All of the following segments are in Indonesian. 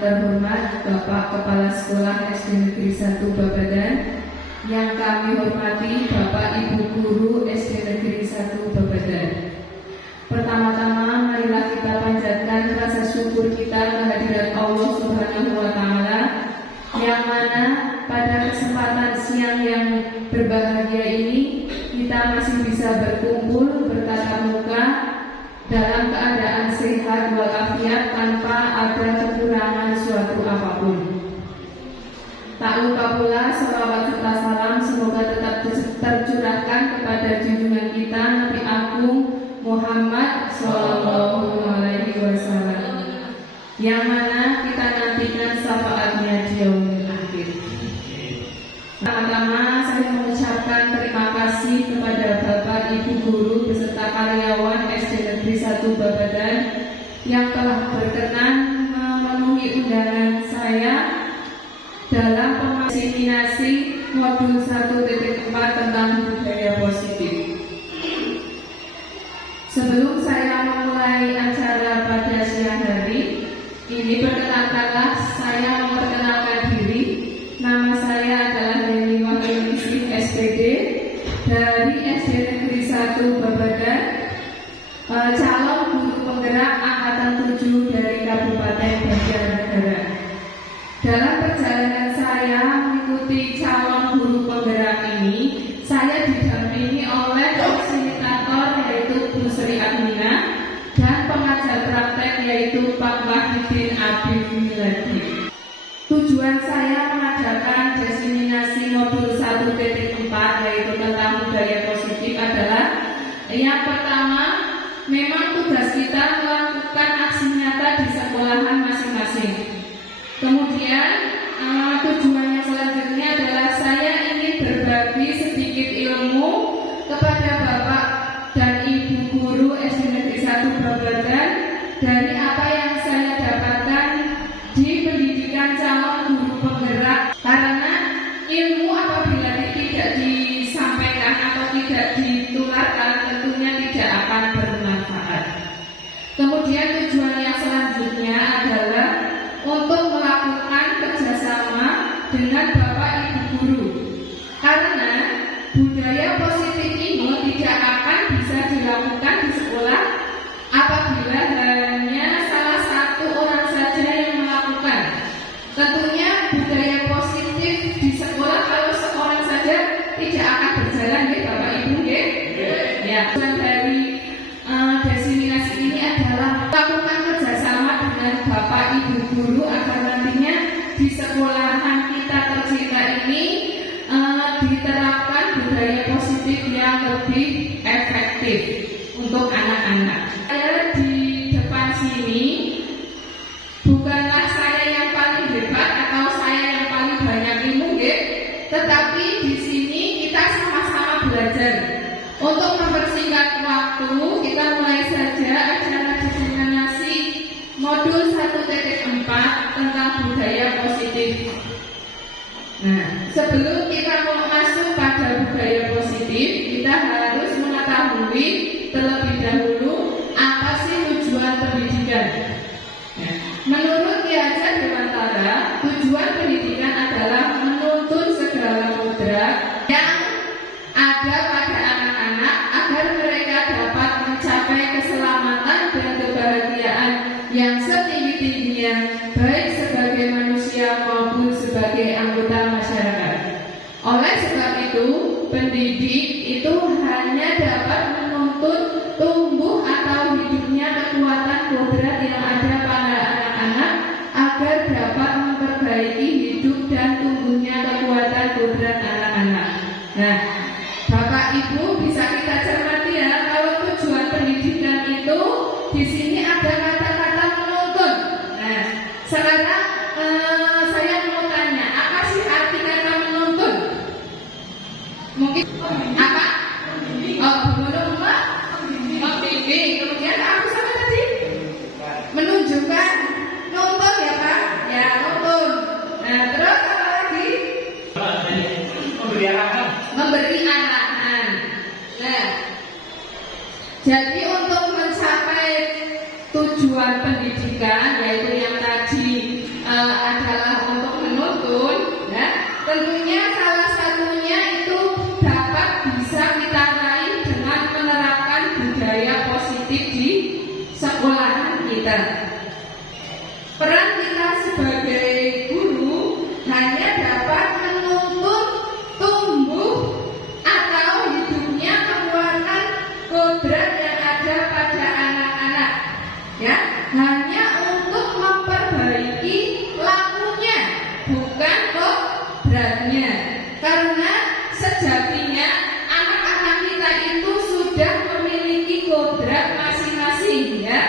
terhormat Bapak Kepala Sekolah SD Negeri 1 Babadan, yang kami hormati Bapak Ibu Guru SD Negeri 1 Babadan. Pertama-tama marilah kita panjatkan rasa syukur kita kehadirat Allah Subhanahu wa Ta'ala, yang mana pada kesempatan siang yang berbahagia ini kita masih bisa berkumpul bertatap muka dalam keadaan sehat walafiat tanpa ada kekurangan suatu apapun. Tak lupa pula salawat serta salam semoga tetap tercurahkan kepada junjungan kita Nabi Agung Muhammad Sallallahu Alaihi Wasallam, yang mana kita nantikan syafaatnya di yaumil akhir. Pertama-tama saya mengucapkan terima kasih kepada Bapak Ibu Guru beserta karyawan SD Negeri 1 Babadan yang telah berkenan memenuhi undangan saya dalam pengasinasi modul 1.4 tentang budaya positif. Sebelum saya memulai acara pada siang hari ini, perkenalkanlah saya memperkenalkan diri. Nama saya adalah Leni Wahyuningsih SPD dari SD Negeri 1 Babadan, calon guru penggerak angkatan 7 dari Kabupaten Banjarnegara. Dalam perjalanan saya mengikuti calon guru penggerak ini, saya didampingi oleh fasilitator yaitu Bu Sri Admina dan pengajar praktek yaitu Pak Wahidin Abid Miladi. Tujuan saya mengadakan diseminasi modul 1.4 yaitu tentang budaya positif adalah yang pertama, memang tugas kita melakukan aksi nyata di sekolahan masing-masing. Kemudian tujuan yang selanjutnya adalah saya ingin berbagi sedikit ilmu kepada Bapak dan Ibu Guru SD Negeri 1 Babadan dari apa yang saya dapatkan di pendidikan calon guru penggerak, karena ilmu apabila tidak disampaikan atau tidak ditularkan tentunya tidak akan bermanfaat. Kemudian tujuan yang selanjutnya adalah untuk melakukan kerjasama dengan Bapak Ibu Guru, karena budaya positif ini tidak akan bisa dilakukan di sekolah apabila hanya salah satu orang saja yang melakukan. Tentunya budaya positif di sekolah kalau seorang saja tidak akan berjalan, ya Bapak Ibu, ya. Ya. Tujuan dari diseminasi ini adalah melakukan kerjasama dengan Bapak Ibu Guru agar nantinya di sekolahan kita tercinta ini diterapkan budaya positif yang lebih efektif untuk anak-anak. Saya di depan sini bukanlah saya yang paling hebat atau saya yang paling banyak ilmu, tetapi di sini kita sama-sama belajar. Untuk mempersingkat waktu, kita mulai saja acara diseminasi modul 1.4 tentang budaya positif. Nah, sebelum kita mau masuk pada budaya positif, kita harus mengetahui terlebih dahulu apa sih tujuan pendidikan. Nah, menurut Ki Hajar Dewantara, tujuan pendidikan adalah menuntun segala kodrat yang ada pada anak-anak agar mereka dapat mencapai keselamatan dan kebahagiaan yang setinggi-tingginya, baik sebagai manusia maupun sebagai anggota masyarakat. Oleh sebab itu, pendidik itu hanya dapat menuntun tumbuh atau hidupnya kekuatan kodrat yang ada pada anak-anak agar dapat memperbaiki hidup dan tumbuhnya kekuatan kodrat anak-anak. Nah, Bapak Ibu bisa kita cermati ya, kalau tujuan pendidikan itu di sini ada kata-kata menuntun. Nah, sekarang saya mau tanya, apa sih arti kata menuntun? Mungkin apa? Oh, menunjukkan, membimbing. Kemudian apa sama tadi? Menunjukkan, nuntun ya Pak? Ya, nuntun. Nah, terus apa lagi? Memberi arahan. Memberi arahan. Nah, jadi untuk mencapai tujuan pendidikan, yaitu yang tadi kita. Peran kita sebagai guru hanya dapat menuntun tumbuh atau hidupnya kekuatan kodrat yang ada pada anak-anak, ya, hanya untuk memperbaiki lakunya, bukan kodratnya. Karena sejatinya anak-anak kita itu sudah memiliki kodrat masing-masing, ya,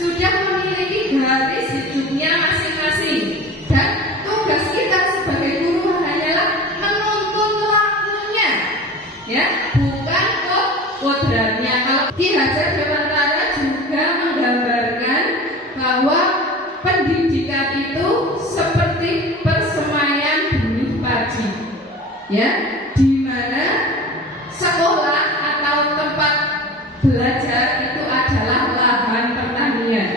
sudah memiliki garis hidupnya masing-masing. Dan tugas kita sebagai guru hanyalah menuntun lakunya, ya, bukan kodratnya. Kalau Ki Hajar Dewantara juga menggambarkan bahwa pendidikan itu seperti persemaian benih padi, ya, di mana sekolah atau tempat belajar itu adalah lahan pertanian,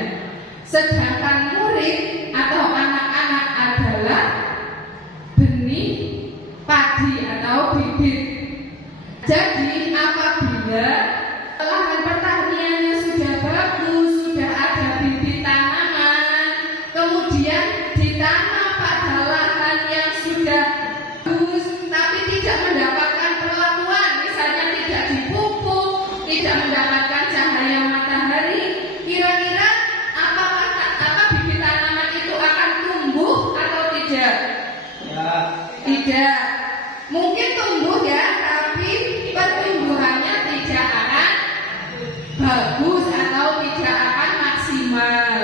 sedangkan murid atau anak-anak adalah benih padi atau bibit. Jadi apabila lahan pertaniannya sudah bagus, sudah ada bibit tanaman, kemudian ditanam pada lahan yang sudah bagus, tapi tidak mendapatkan perlakuan, misalnya tidak dipupuk, tidak mendapatkan cahaya matahari, kira-kira apakah bibit tanaman itu akan tumbuh atau tidak? Ya. Tidak. Mungkin tumbuh, ya, tapi pertumbuhannya tidak akan bagus atau tidak akan maksimal.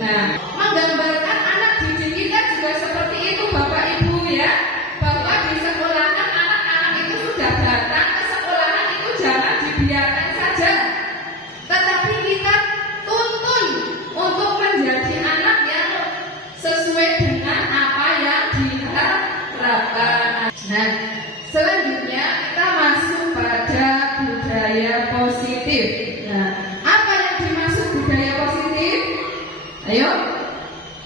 Nah, menggambarkan anak didik kita juga seperti itu, Bapak Ibu, ya, bahwa di sekolahan anak-anak itu sudah datang ke sekolahan itu jangan dibiarkan saja, tetapi kita tuntun untuk menjadi anak yang sesuai dengan apa yang diharapkan. Nah, selanjutnya kita masuk pada budaya positif. Nah, apa yang dimaksud budaya positif? Ayo,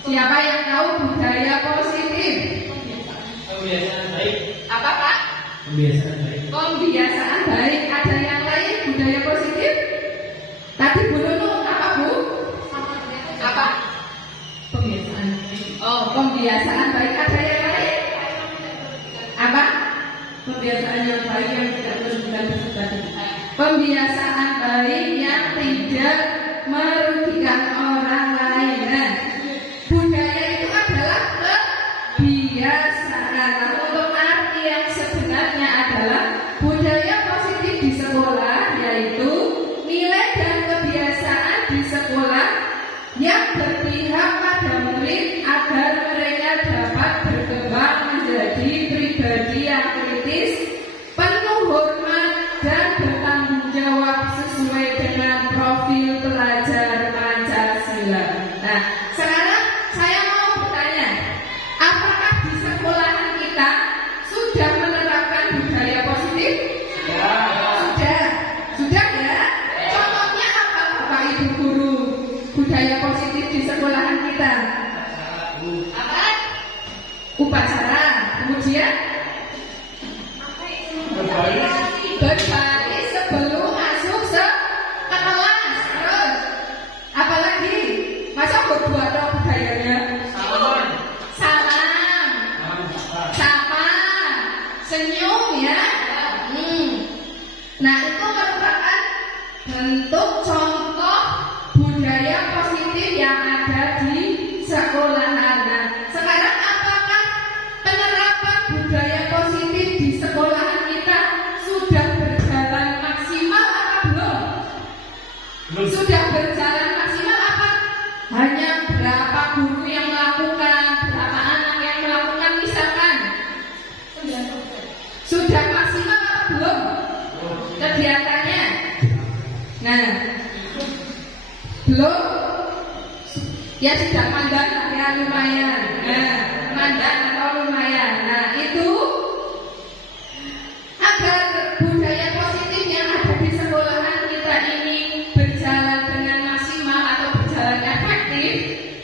siapa yang tahu budaya positif? Pembiasaan baik. Apa, Pak? Pembiasaan baik. Pembiasaan baik. Ada yang lain budaya positif? Tadi Bu Nunu apa, Bu? Apa? Pembiasaan. Oh, pembiasaan baik. Ada yang lain? Apa? Pembiasaan yang baik yang tidak merugikan peserta didik. Pembiasaan baik yang tidak merugikan orang lain. Nah, budaya itu adalah kebiasaan. Nah, untuk arti yang sebenarnya adalah budaya positif di sekolah, yaitu nilai dan kebiasaan di sekolah yang berpihak pada murid agar mereka dapat berkembang menjadi pribadi yang kritis, penuh hormat dan bertanggung jawab sesuai dengan profil pelajar Pancasila. Nah, sekarang saya mau bertanya, apakah di sekolahan kita sudah menerapkan budaya positif? Ya. Sudah, ya. Contohnya apa, Bapak Ibu guru? Budaya positif di sekolahan kita. Apa? Upacara. Kemudian berbaris sebelum masuk ke kelas. Terus apalagi? Masa berbuat budayanya? Salam, sapa, senyum, ya. Nah, itu merupakan bentuk contoh budaya positif yang ada di sekolahan. Nah, sekarang apakah penerapan budaya positif di sekolahan kita sudah berjalan maksimal atau belum? Sudah berjalan maksimal apa? Hanya berapa guru yang melakukan, berapa anak yang melakukan, misalkan? Sudah maksimal atau belum kegiatannya? Nah, belum? Ya sudah mandang, ya lumayan. Nah, mandang atau lumayan. Nah, itu agar budaya positif yang ada di sekolahan kita ini berjalan dengan maksimal atau berjalan efektif,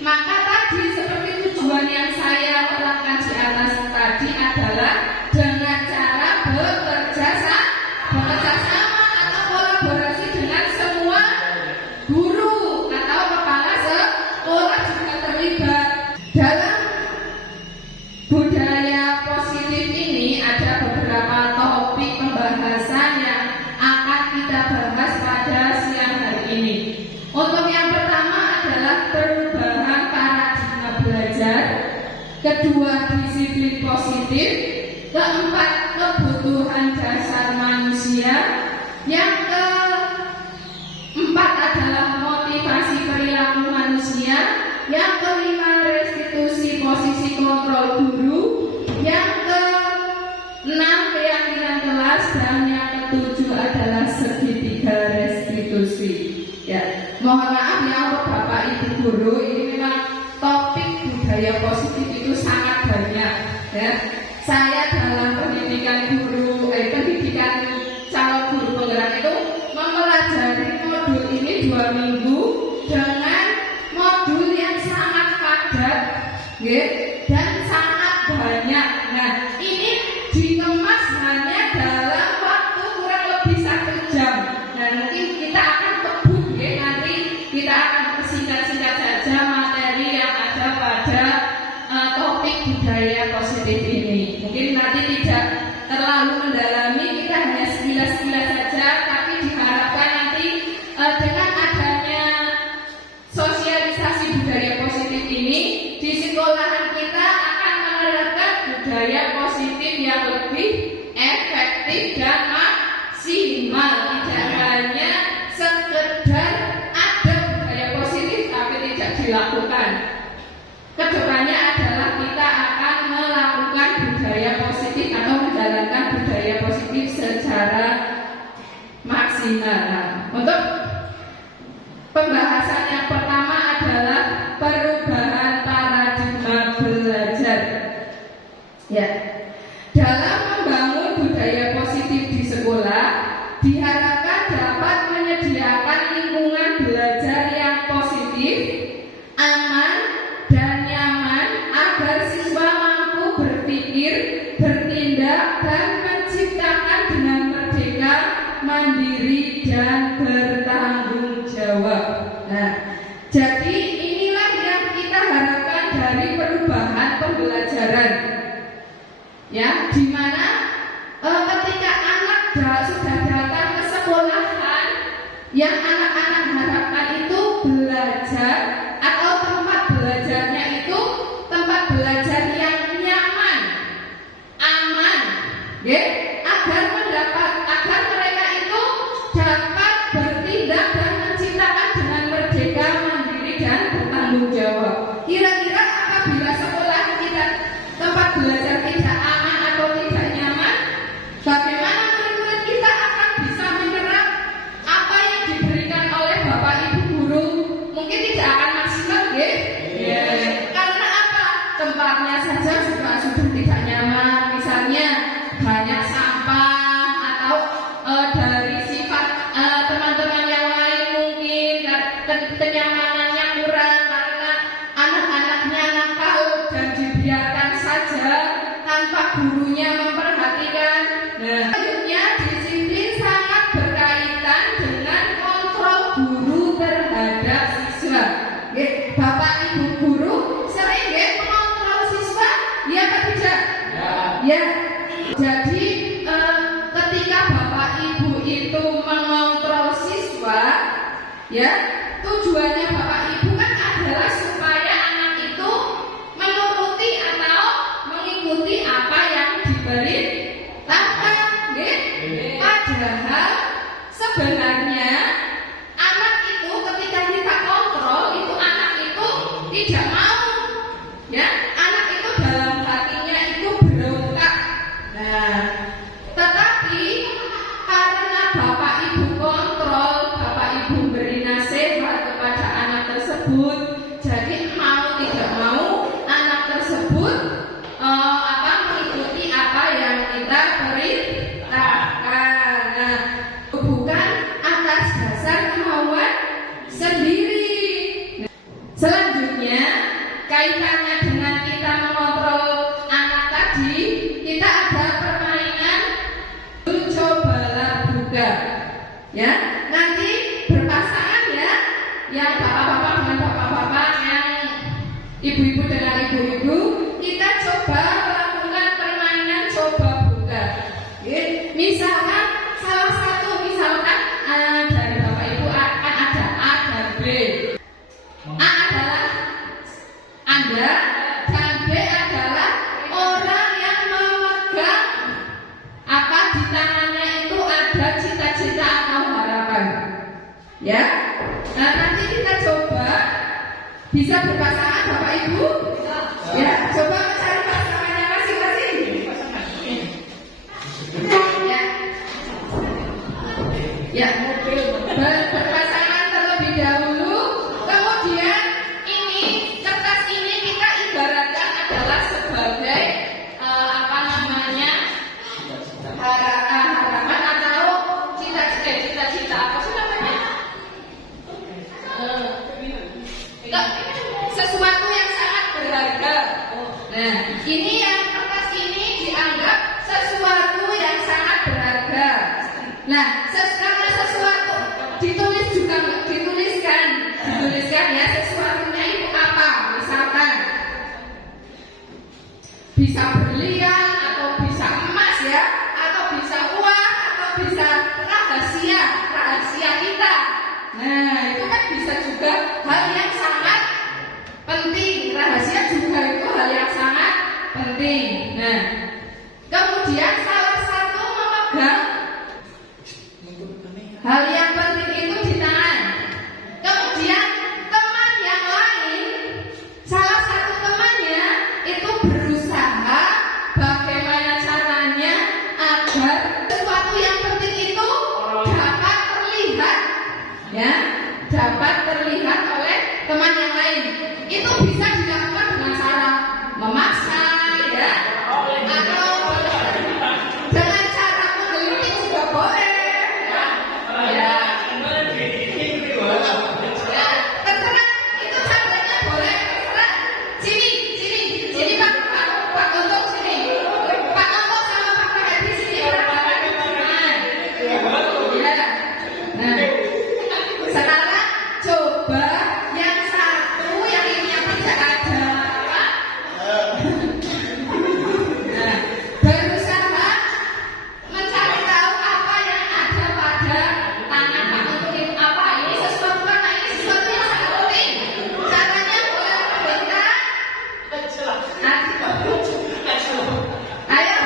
maka tadi seperti tujuan yang saya terapkan di atas tadi adalah dengan cara bekerja sama atau kolaborasi dengan semua guru atau kepala sekolah. ini. Untuk yang pertama adalah perubahan paradigma belajar, kedua disiplin positif, keempat kebutuhan dasar manusia, yang keempat adalah motivasi perilaku manusia, yang kelima restitusi posisi kontrol guru, yang keenam keyakinan kelas, dan yang ketujuh adalah segitiga restitusi. Ya, mohon maaf ya untuk Bapak Ibu guru, ini memang topik budaya positif itu sangat banyak. Ya, saya dalam pendidikan calon guru penggerak itu mempelajari modul ini 2 minggu dengan modul yang sangat padat, ya, dan sangat banyak. Nah, ini dikemas hanya dalam waktu kurang lebih 1 jam. Nah, mungkin kita akan nanti kita akan singkat-singkat saja materi yang ada pada topik budaya positif ini. Mungkin nanti tidak terlalu mendalami, kita hanya sekilas-sekilas saja, tapi diharapkan nanti dengan adanya sosialisasi budaya positif ini di sekolahan kita akan menerapkan budaya positif yang lebih efektif dan maksimal, tidak hanya sekedar ada budaya positif tapi tidak dilakukan. Kedepannya adalah kita akan melakukan budaya positif atau menjalankan budaya positif secara maksimal. Nah, untuk pembahasan yang pertama adalah perubahan paradigma belajar. Ya, dalam membangun budaya positif di sekolah diharapkan dapat menyediakan lingkungan belajar yang positif, aman, dan nyaman agar siswa mampu berpikir, bertindak, dan menciptakan dengan merdeka, mandiri, dan bertanggung jawab. Nah, jadi inilah yang kita harapkan dari perubahan pembelajaran, ya, di mana ketika anak sudah datang ke sekolahan, yang anak-anak harapkan itu belajar atau tempat belajarnya itu tempat belajar yang nyaman, aman, ya, agar mereka itu dapat bertindak dan menciptakan dengan merdeka, mandiri, dan bertanggung jawab. Kira-kira apabila sekolah kita tempat belajar tidak aman atau tidak nyaman, bagaimana murid-murid kita akan bisa menyerap apa yang diberikan oleh Bapak Ibu guru? Mungkin tidak akan maksimal, ya? Karena apa? Tempatnya saja sudah tidak nyaman. Misalnya banyak sampah atau dari sifat teman-teman yang lain mungkin kenyamanannya kurang karena anak-anaknya nakal dan dibiarkan saja tanpa gurunya memperhatikan. Nah, selanjutnya disiplin sangat berkaitan dengan kontrol guru terhadap siswa. Bapak Ibu guru sering mengontrol siswa, ya apa tidak? Ya. Jadi ketika Bapak Ibu itu mengontrol siswa, ya, tujuannya Bapak Ibu kan adalah supaya anak itu menuruti atau mengikuti apa yang diberitakan. Padahal sebenarnya anak itu ketika kita kontrol itu anak itu tidak mau, ya, anak itu dalam hatinya itu berontak. Nah, tetapi karena Bapak Ibu kontrol, Bapak Ibu beri nasihat kepada anak tersebut, jadi mau tidak mau anak tersebut mengikuti apa yang kita perintahkan. Nah, bukan atas dasar kemauan sendiri. Selanjutnya, kaitannya dengan kita mengontrol anak tadi, kita ada permainan cobalah buka, ya, nanti berpasangan, ya, yang bapak-bapak dengan bapak-bapak, yang ibu-ibu dengan ibu-ibu, kita coba melakukan permainan coba buka. Misalkan salah satu, dari bapak ibu akan ada Ya. Nah, nanti kita coba bisa berpasangan Bapak Ibu. Ya, coba mencari pasangannya masing-masing. Ya. Ya, berpasangan terlebih dahulu. Kemudian ini kertas ini kita ibaratkan adalah sebagai harapan atau cita-cita apa sih namanya? Sesuatu yang sangat berharga. Nah, ini yang kertas ini dianggap sesuatu yang sangat berharga. Nah, karena sesuatu dituliskan ya, sesuatunya itu apa? Misalkan bisa berlian atau bisa emas ya, atau bisa uang atau bisa rahasia kita. Nah, itu kan bisa juga hal yang sangat penting. Rahasia juga itu hal yang sangat penting. Nah, kemudian salah satu memegang hal yang penting itu di tangan. Kemudian teman yang lain, salah satu temannya itu berusaha bagaimana caranya agar sesuatu yang penting itu dapat terlihat, ya, dapat terlihat oleh teman yang lain. Itu bisa dilakukan dengan cara memaksa, ya, atau dengan cara menggeliti juga boleh. Ya, terserah, itu caranya boleh, terserah. Sini Pak Gontok sini. Pak Gontok sama Pak Rahadi sini. Nah, sekarang coba yang satu, yang ini yang tidak ada apa? Nah, berusaha mencari tahu apa yang ada pada tangan Pak Gontok itu apa. Ini sesuatu apa? Ini sesuatu yang sangat penting. Caranya boleh berbeda. Ayo.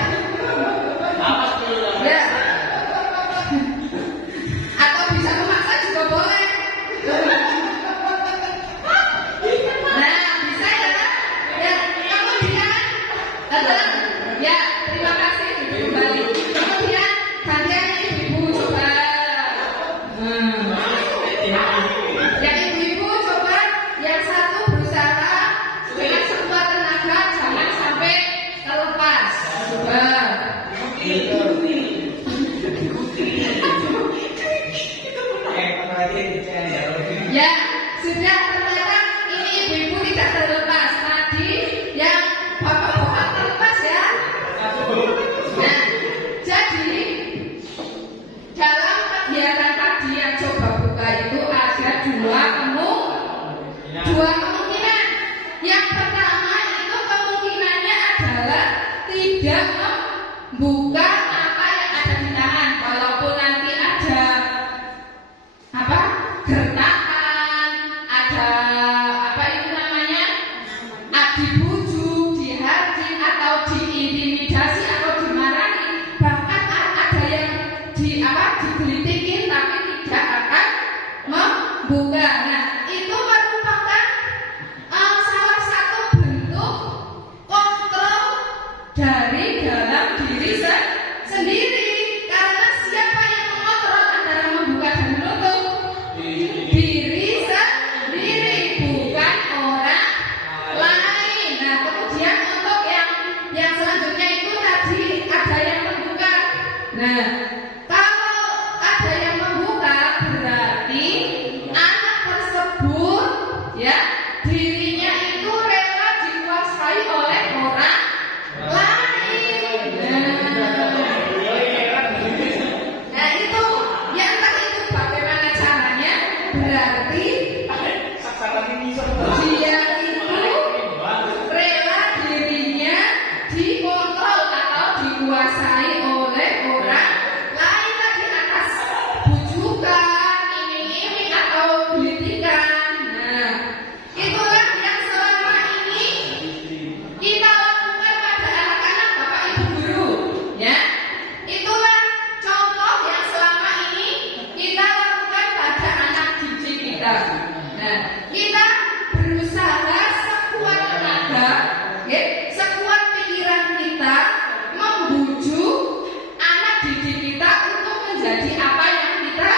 Ya. Atau bisa memaksa juga boleh. Nah, bisa ya. Ya, kemudian ya, terima kasih kembali. Kemudian gantian ibu coba. Yang ibu coba, yang satu berusaha dengan sekuat tenaga jangan sampai terlepas. Coba. Ya, sudah ternyata ini ibu-ibu tidak terlepas. Tadi yang bapak-bapak terlepas ya. Nah, jadi dalam kegiatan tadi yang coba buka itu ada dua kemungkinan. Yang pertama itu kemungkinannya adalah tidak membuka apa yang ada di tangan, walaupun nanti ada apa? Gertakan, ada apa itu namanya? Dibujuk, dihajar atau diintimidasi atau dimarahi, bahkan ada yang digelitikin tapi tidak akan membuka. Nah, itu merupakan salah satu bentuk kontrol dari dalam diri sendiri. Karena siapa yang mengontrol antara membuka dan menutup? Diri sendiri, bukan orang lain. Nah, kemudian untuk yang selanjutnya itu tadi ada yang membuka. Nah, kalau ada yang membuka berarti anak tersebut, ya, dirinya itu rela dikuasai oleh orang lain. Nah, itu ya, entah itu bagaimana caranya, berarti dia itu rela dirinya dikontrol atau dikuasai oleh orang lain, tadi atas bujukan, iming-iming atau gelitikan. Nah, itulah yang selama ini kita lakukan pada anak-anak Bapak Ibu guru, ya. Itulah contoh yang selama ini kita lakukan pada anak kita. Nah, kita berusaha sekuat tenaga, ya, sekuat pikiran kita membujuk anak didik kita untuk menjadi apa yang kita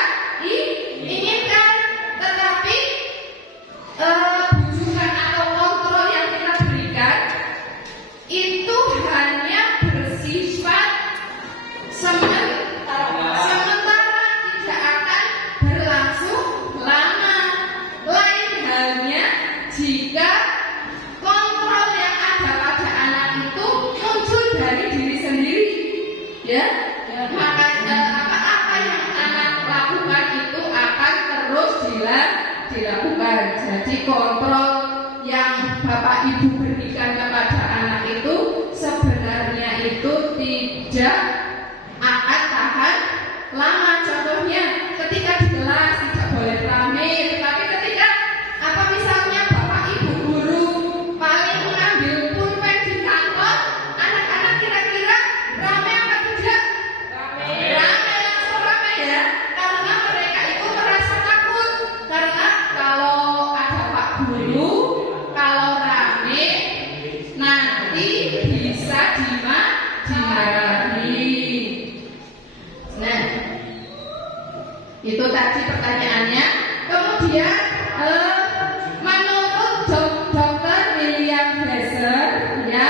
inginkan. Tetapi bujukan atau kontrol yang kita berikan itu hanya bersifat sementara, tidak akan berlangsung lama. Lain halnya jika kontrol yang ada pada anak itu muncul dari diri sendiri, ya. Maka apa yang anak lakukan itu akan terus dilakukan. Jadi kontrol yang Bapak Ibu berikan kepada anak itu sebenarnya itu tidak akan tahan lama. Contohnya ketika di kelas tidak boleh rame, tetapi ketika misalnya Bapak Ibu guru paling mengambil pulpen di kantor, anak-anak kira-kira rame apa tidak? Rame, langsung rame ya, karena mereka itu merasa takut. Karena kalau ada Pak Guru, kalau rame nanti bisa dimarahi. Nah, itu tadi pertanyaannya. Kemudian menurut Dr. William Blaser, ya,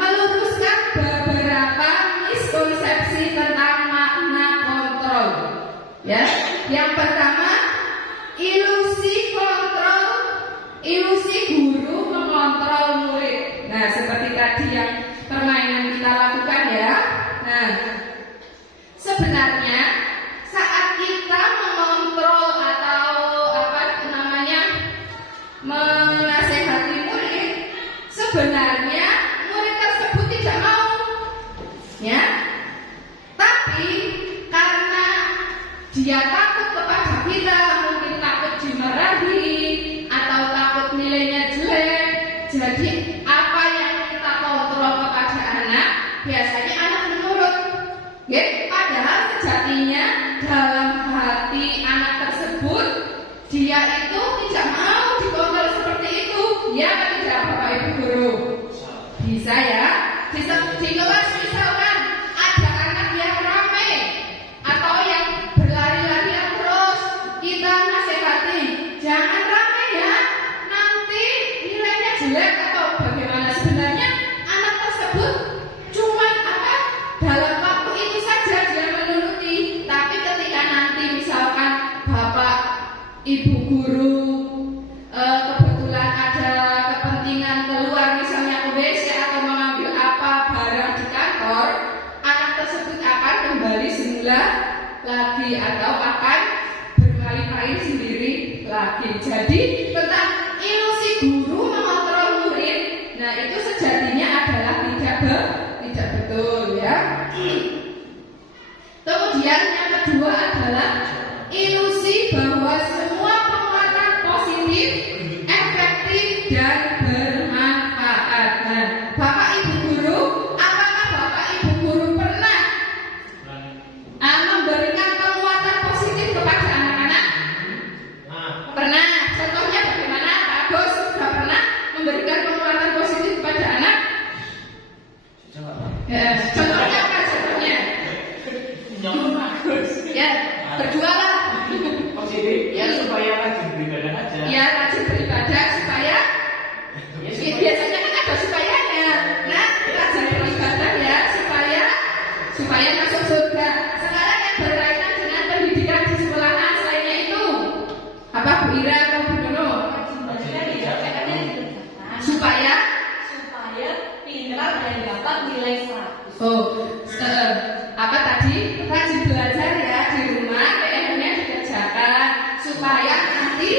meluruskan beberapa miskonsepsi tentang makna kontrol. Ya, yang pertama, ilusi kontrol, ilusi guru mengontrol murid. Nah, seperti tadi yang permainan kita lakukan ya. Nah, sebenarnya saat kita mengontrol atau menasehati murid, sebenarnya murid tersebut tidak mau, ya. Tapi karena dia takut kepada kita, mungkin takut dimarahi atau takut nilainya jelek, jadi apa yang kita kontrol kepada anak, biasanya anak menurut. Ya, padahal sejatinya dalam hati anak tersebut dia itu tidak mau dikontrol seperti itu. Ya, tidak Bapak Ibu guru? Bisa ya. Di kelas misalkan ada anak yang ramai atau yang berlari-larian terus, kita nasihati, jangan ramai ya, nanti nilainya jelek atau bagaimana. Sebenarnya anak tersebut cuma dalam waktu itu saja dia menuruti. Tapi ketika nanti misalkan Bapak Ibu guru kebetulan ada kepentingan keluar, misalnya ke WC atau mengambil apa barang di kantor, anak tersebut akan kembali semula lagi atau akan bermain-main sendiri lagi. Jadi tentang ilusi guru mengontrol murid, nah itu sejatinya adalah tidak betul ya. Kemudian yang kedua adalah ilusi bahwa semua penguatan positif, efektif dan bermanfaat. Nah, Bapak Ibu guru, apakah Bapak Ibu guru pernah memberikan penguatan positif kepada anak-anak? Pernah. Contohnya bagaimana Pak Agus? Sudah pernah memberikan penguatan positif kepada anak? Ya, contohnya apa contohnya? Ya, berjualan. Positif. Ya supaya rajin beribadah aja. Ya, rajin beribadah supaya biasanya kan ada supayanya. Nah, rajin beribadah ya supaya masuk surga. Sekarang yang berkaitan dengan pendidikan di sekolahan selainnya itu apa Bu Ira atau Bu Nono? Supaya pintar dan dapat nilai 100. Apa tadi? Rajin belajar ya di rumah, PR-nya dikerjakan supaya nanti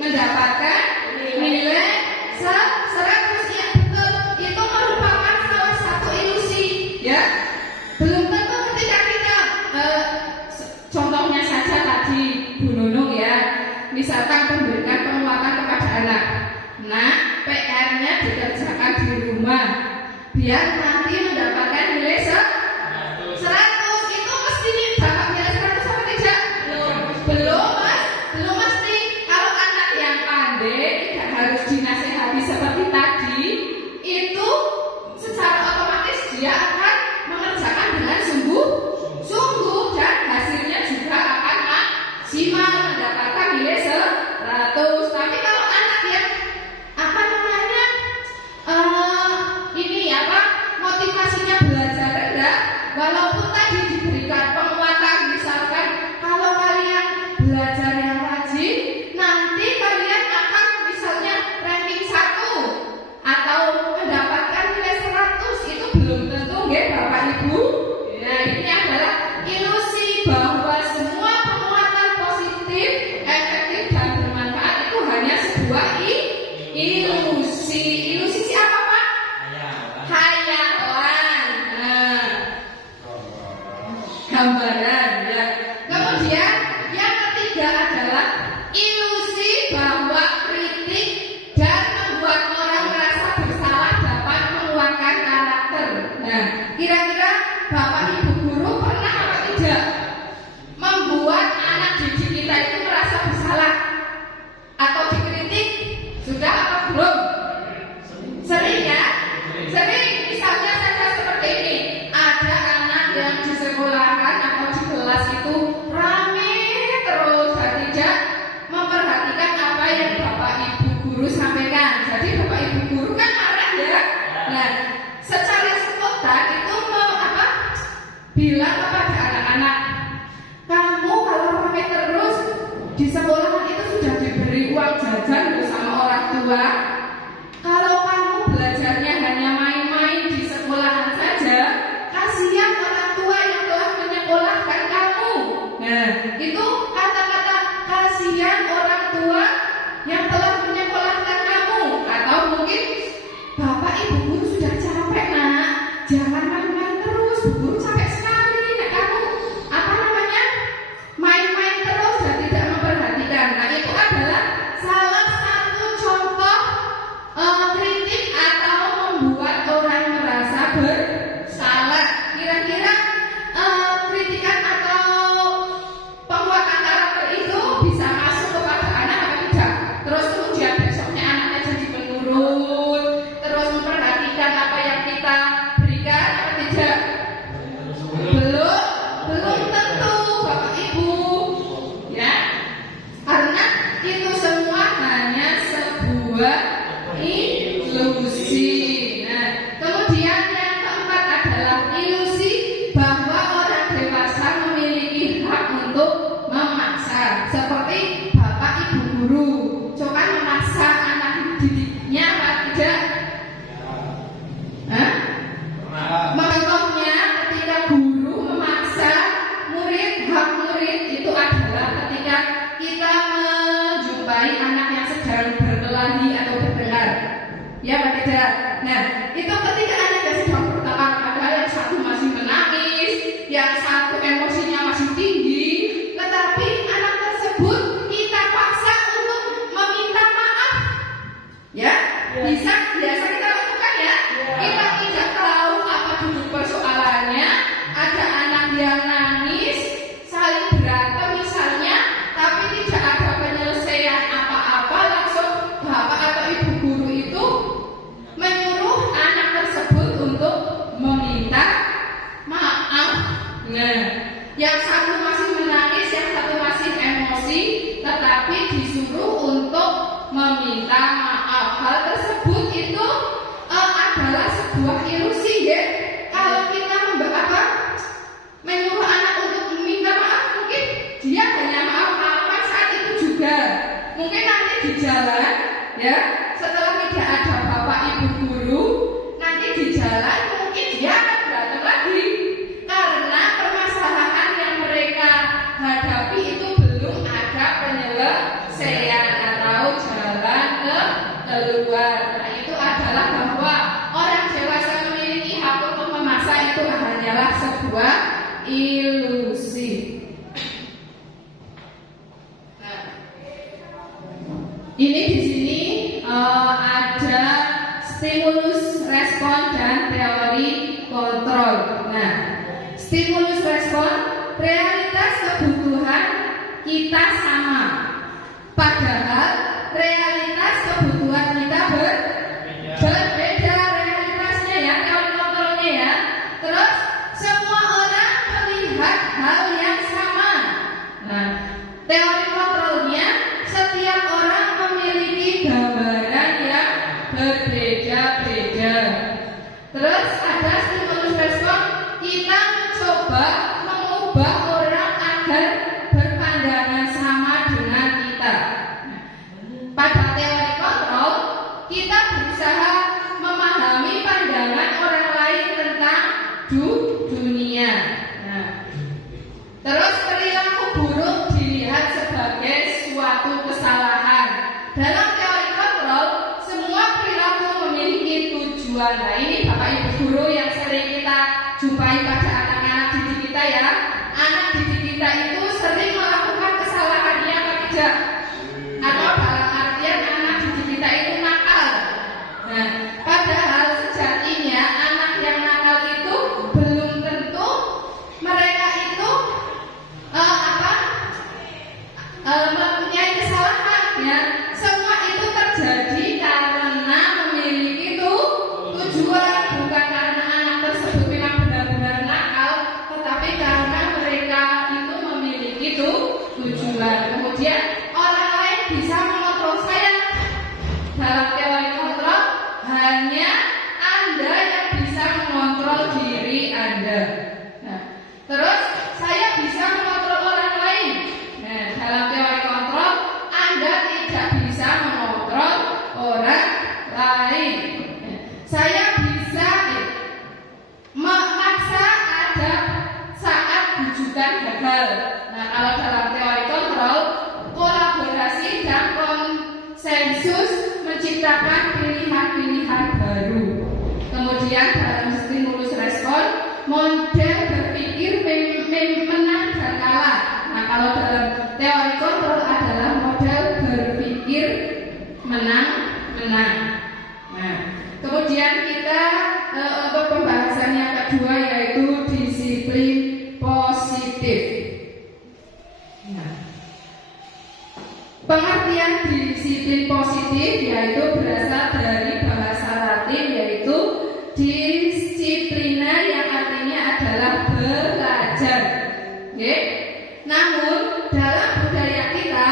mendapatkan nilai 100. Ya betul, itu merupakan salah satu ilusi ya. Belum tentu ketika kita contohnya saja tadi Bu Nunung ya, misalkan memberikan penguatan kepada anak. Nah, PR-nya dikerjakan di rumah biar nanti mendapatkan nilai 100. Itu mesti dapat nilai 100 apa tidak? Belum mas, belum mesti. Kalau Bapak Ibu guru sampaikan. Jadi Bapak Ibu guru kan marah ya. Nah, secara spontan itu mau apa? Bilang kepada anak-anak, kamu kalau pakai terus di sekolah itu sudah diberi uang jajan loh sama orang tua. Kalau kamu belajarnya hanya main-main di sekolahan saja, kasihan orang tua yang telah menyekolahkan kamu. Nah, itu kata-kata kasihan orang tua yang telah menyekolahkan kamu. Atau mungkin Bapak Ibu guru sudah capek nak, jangan main-main terus, Bu guru capek sekali. Nah, kamu apa namanya main-main terus dan tidak memperhatikan. Nah, itu adalah salah satu contoh kritik atau membuat orang merasa bersalah. Kira-kira kritikan atau penguatan karakter itu bisa masuk kepada anak atau tidak? Terus kemudian besoknya anaknya jadi penurut, terus memperhatikan apa yang kita berikan atau tidak? Belum tentu Bapak Ibu, ya, karena itu semua hanya sebuah ilusi. Nah, kemudian yang keempat adalah ilusi bahwa orang dewasa memiliki hak untuk memaksa. Seperti Bapak Ibu guru, coba memaksa anak didiknya apa tidak? Hah? Contohnya ketika guru memaksa murid, hak murid itu adalah ketika kita menjumpai anak yang sedang berkelahi atau bertengkar. Ya, Pak tidak? Nah, itu ketika anak yang sedang bertengkar, padahal yang satu masih menangis, yang satu emosinya masih tinggi, tetapi anak tersebut kita paksa untuk meminta maaf. Ya, biasa kita lakukan ya. Kita tidak tahu apa duduk persoalannya, ada anak yang nangis, saling berantem misalnya, tapi tidak ada penyelesaian apa-apa, langsung bapak atau ibu guru itu menyuruh anak tersebut untuk meminta maaf. Nah, yang satu masih menangis, yang satu masih emosi, tetapi disuruh untuk meminta maaf. Hal tersebut itu adalah sebuah ilusi ya. Kalau kita menyuruh anak untuk meminta maaf, mungkin dia hanya maaf-maafan saat itu juga. Mungkin nanti di jalan ya, setelah tidak ada bapak ibu guru, nanti di jalan mungkin dia akan berantem lagi karena permasalahan yang mereka hadapi itu belum ada penyelesaian atau jalan keluar. Nah, itu adalah bahwa orang dewasa memiliki hak untuk memaksa itu hanyalah sebuah ilusi. Nah, ini di sini ada stimulus respon dan teori kontrol. Nah, stimulus respon, realitas kebutuhan kita sama, padahal realitas kebutuhan kita berbeda realitasnya ya, teori kontrolnya ya. Terus semua orang melihat hal yang sama. Nah, teori kontrolnya setiap orang memiliki gambaran yang berbeda-beda. Terus ada stimulus respon, kita mencoba mengubah orang agar berpandangan sama dengan kita. Pada teori kontrol, kita berusaha memahami pandangan orang lain tentang dunia. Nah, terus perilaku buruk dilihat sebagai suatu kesalahan. Dalam teori kontrol, semua perilaku memiliki tujuan. Nah, ini Bapak Ibu guru yang sering kita jumpai pada anak-anak didik kita ya. Anak didik kita itu sering melakukan kesalahan yang tidak, atau dalam artian anak didik kita itu nakal. Nah, padahal sejatinya anak yang nakal itu belum tentu mereka itu mempunyai kesalahan ya. Semua itu terjadi karena memiliki tujuan, bukan karena anak tersebut memang benar-benar nakal, tetapi karena mereka itu memiliki tujuan. Kemudian orang lain bisa mengontrol saya, Hanya Anda yang bisa mengontrol diri Anda. Nah, terus saya bisa mengontrol orang lain. Nah, dalam teori kontrol, Anda tidak bisa mengontrol orang lain. Nah, saya bisa memaksa ada saat bujukan gagal. Nah, kalau dalam teori kontrol, kolaborasi dan konsensus menciptakan pilihan-pilihan baru. Kemudian dalam stimulus respon, model berpikir menang dan kalah. Nah, kalau dalam teori kontrol adalah model berpikir menang-menang. Nah, kemudian kita untuk pembahasan yang kedua yaitu disiplin positif. Nah, pengertian disiplin positif yaitu berasal dari bahasa Latin yaitu disiplina yang artinya adalah belajar. Okay? Namun dalam budaya kita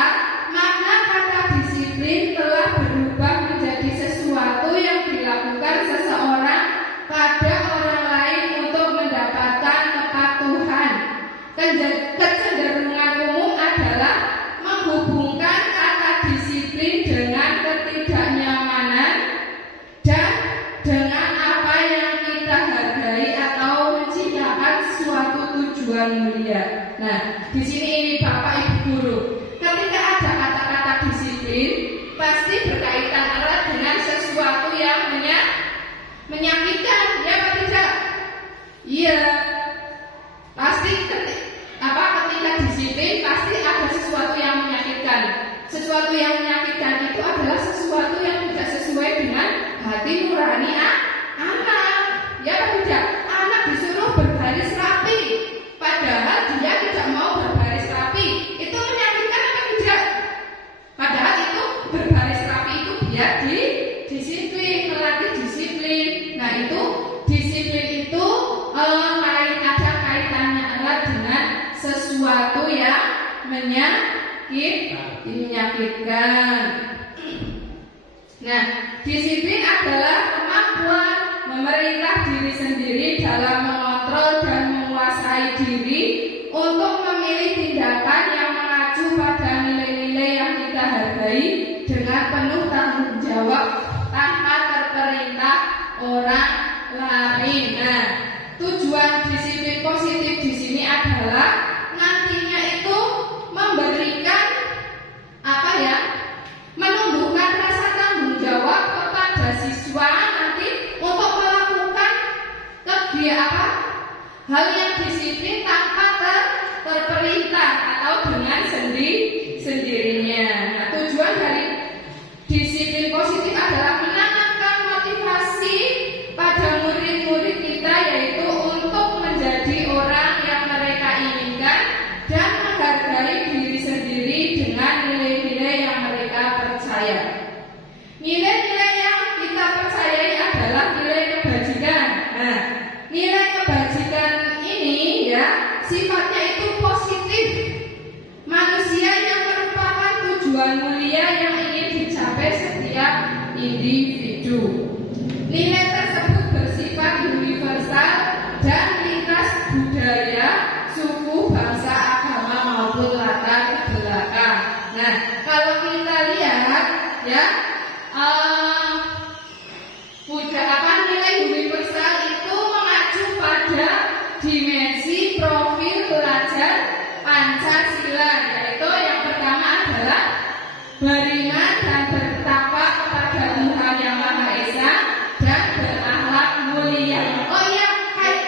makna kata disiplin telah berubah menjadi sesuatu yang dilakukan seseorang pada orang lain untuk mendapatkan kepatuhan. Kecenderungan umum adalah menghubungkan kata disiplin dengan ketidaknyamanan dan dengan apa yang kita hargai atau menciptakan suatu tujuan mulia. Nah, di sini ini Bapak Ibu guru, ketika ada kata-kata disiplin pasti berkaitan erat dengan sesuatu yang menyakitkan, ya apa tidak? Iya. Pasti ketika disiplin pasti ada sesuatu yang menyakitkan. Sesuatu yang menyakitkan itu adalah sesuatu yang tidak sesuai dengan hati nurani anak. Ya apa tidak? Anak disuruh berbaris rapi, padahal dia tidak mau berbaris rapi. Itu menyakitkan apa tidak? Padahal itu berbaris rapi itu biar disiplin, melatih disiplin. Nah, itu disiplin itu ada kaitannya erat dengan sesuatu yang menyakitkan. Nah, disiplin adalah kemampuan memerintah diri sendiri dalam mengontrol dan menguasai diri untuk memilih tindakan yang mengacu pada nilai-nilai yang kita hargai dengan penuh tanggung jawab tanpa terperintah orang lain. Nah, tujuan disiplin positif di sini adalah nantinya itu memberikan menumbuhkan rasa tanggung jawab kepada siswa nanti untuk melakukan hal yang disiplin tanpa terperintah atau dengan sendirinya. Nah, tujuan dari disiplin positif adalah menanamkan motivasi pada murid-murid kita yaitu untuk menjadi orang yang mereka inginkan dan menghargai diri sendiri dengan nilai-nilai yang mereka percaya. Nilai-nilai yang kita percayai adalah nilai kebajikan. Nah, nilai kebajikan ini sifatnya itu positif. Manusia yang merupakan tujuan mulia yang ingin dicapai setiap individu. Nilai tersebut bersifat universal dan lintas budaya, suku, bangsa, agama maupun latar belakang. Nah, kalau kita lihat nilai universal itu mengacu pada dimensi profil pelajar Pancasila, yaitu yang pertama adalah beriman dan bertakwa kepada Tuhan Yang Maha Esa dan berakhlak mulia. Oh iya,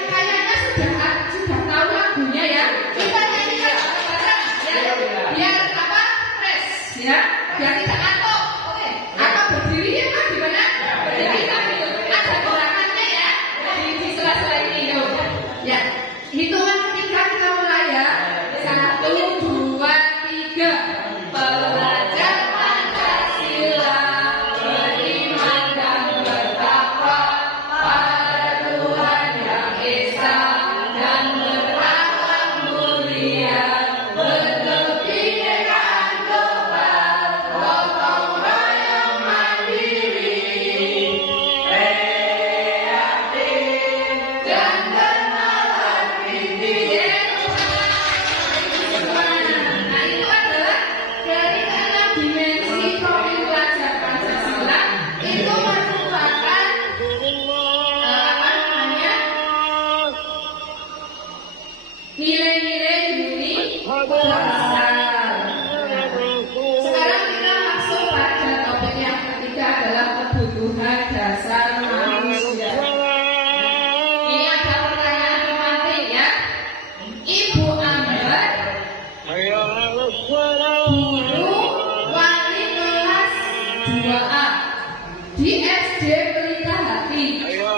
kayaknya sudah tahu lagunya ya. Kita nyanyikan bareng ya. Biar fresh ya. Biar tidak ngantuk. Oke. Atau berdiri ya Pak, gimana? Berdiri tapi ada gerakannya ya. Di sela-sela ini yuk. Ya. Hitungan ketiga kita mulai ya. 1, 2, 3. Belajar Pancasila, beriman dan bertakwa pada Tuhan Yang Esa dan berakhlak mulia, berkebinekaan global, gotong 2A di SD Pelita Hati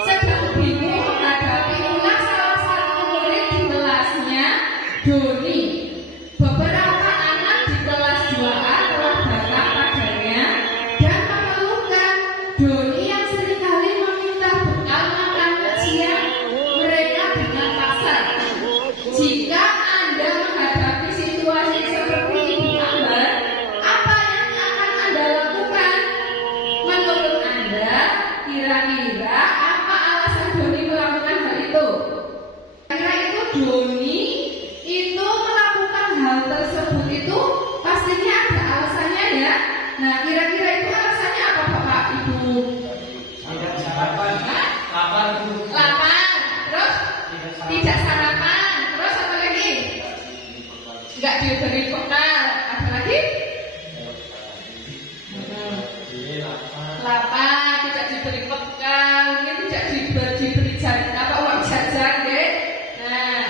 sedang bingung menghadapi ulah salah satu murid di kelasnya, Doni. Beberapa anak di kelas 2A telah datang padanya dan mengeluhkan Doni yang seringkali meminta bekal makan siang mereka dengan paksa. Jika Anda menghadapi situasi seperti ini, apa yang akan Anda lakukan? Menurut Anda, kira-kira apa alasan Doni melakukan hal itu? Karena itu Doni itu melakukan hal tersebut itu pastinya ada alasannya ya. Nah, kira-kira itu alasannya apa Bapak Ibu? Tidak sarapan. Lapar dulu. Lapar, terus tidak sarapan, terus apa lagi? Nggak diberi bekal, apa lagi? Lapar, tidak diberi bekal, mungkin tidak diberi jajan apa uang jajan deh. Nah,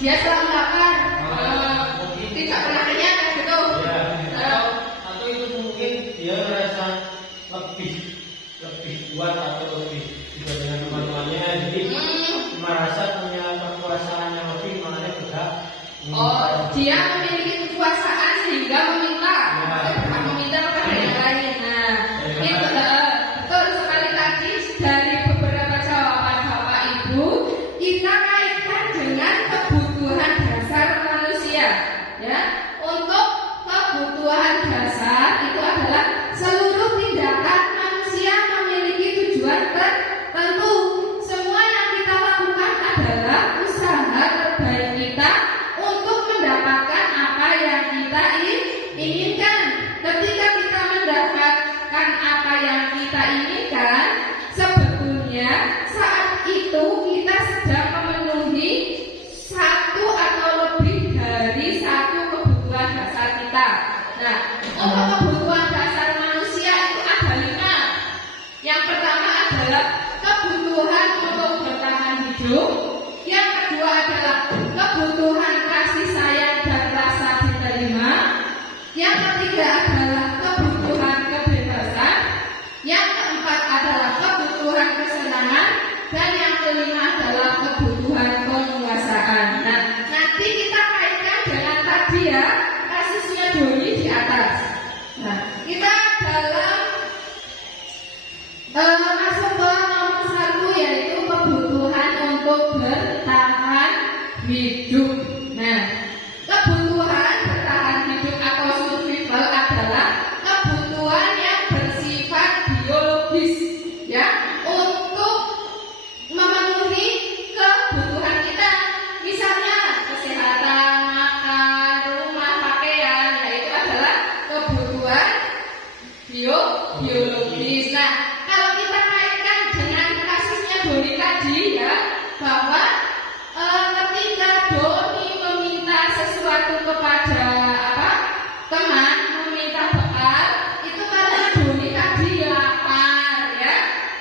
dia selalu lapar, tidak pernah kenyang gitu. Atau itu mungkin dia merasa lebih kuat atau lebih juga dengan teman-temannya, jadi merasa punya kekuasaan yang lebih, makanya berhak. Dia memiliki kekuasaan sehingga meminta kepada yang lain. Nah, itu betul sekali tadi dari beberapa jawaban Bapak Ibu kita kaitkan dengan kebutuhan dasar manusia. Ya, untuk kebutuhan dasar itu adalah seluruh tindakan manusia memiliki tujuan tertentu. Semua yang kita lakukan adalah usaha terbaik kita untuk mendapatkan apa yang kita inginkan. Ketika kita mendapatkan apa yang kita inginkan, sebetulnya saat itu kita sedang memenuhi satu atau lebih dari satu kebutuhan dasar kita. Nah, untuk kebutuhan dasar manusia itu ada 5. Yang pertama adalah kebutuhan untuk bertahan hidup. Yang kedua adalah kebutuhan kasih sayang dan rasa diterima. Yang ketiga adalah kebutuhan kebebasan. Yang keempat adalah kebutuhan kesenangan. Dan yang kelima adalah kebutuhan penguasaan. Nah, nanti kita kaitkan dengan tadi ya, kasusnya Doni di atas. Nah, kita dalam masuk ke nomor 1 yaitu kebutuhan untuk bertahan hidup. Nah, kebutuhan bertahan hidup atau survival adalah kebutuhan yang bersifat biologis ya, untuk memenuhi kebutuhan kita. Misalnya kesehatan, makan, rumah, pakaian, yaitu adalah kebutuhan biologis. Nah, kalau kita kaitkan dengan kasusnya Doni tadi ya, bahwa ketika Doni meminta sesuatu kepada teman, meminta bekal, itu karena Doni tadi lapar ya.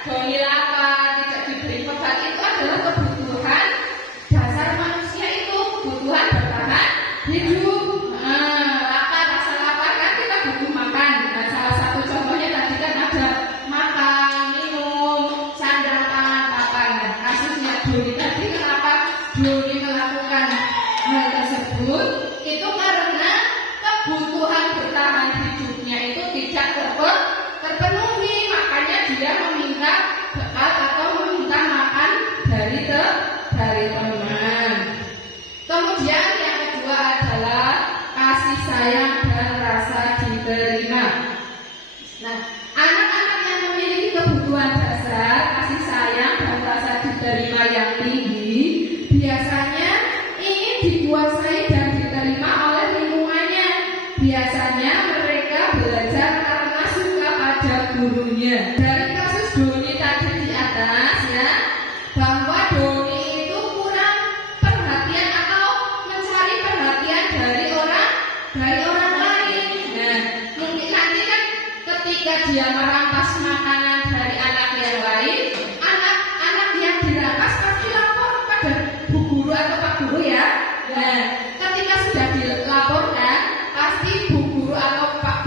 Doni lapar, tidak diberi bekal, itu adalah kebutuhan dasar manusia, itu kebutuhan bertahan hidup. Lapar, rasa lapar kan kita butuh makan. Nah, salah satu contohnya tadi kan ada makan, minum, sandang pangan, papan. Nah, kasusnya Doni tadi, kenapa Doni melakukan hal tersebut? Itu karena kebutuhan bertahan hidupnya itu tidak terpenuhi, makanya dia meminta bekal atau meminta makan dari teman. Kemudian yang kedua adalah kasih sayang dan rasa diterima. Nah, anak-anak yang memiliki kebutuhan dasar kasih sayang dan rasa diterima yang tinggi biasanya ingin dikuasai dan diterima oleh lingkungannya. Biasanya mereka belajar karena suka pada gurunya. Dari kasus Doni tadi di atas ya, bahwa Doni itu kurang perhatian atau mencari perhatian dari orang lain. Nah, mungkin nanti kan ketika dia merampas makanan dari anak yang lain, anak yang dirampas pasti lapor pada bu guru atau pak guru ya. Nah, ketika sudah dilaporkan, pasti bu guru atau pak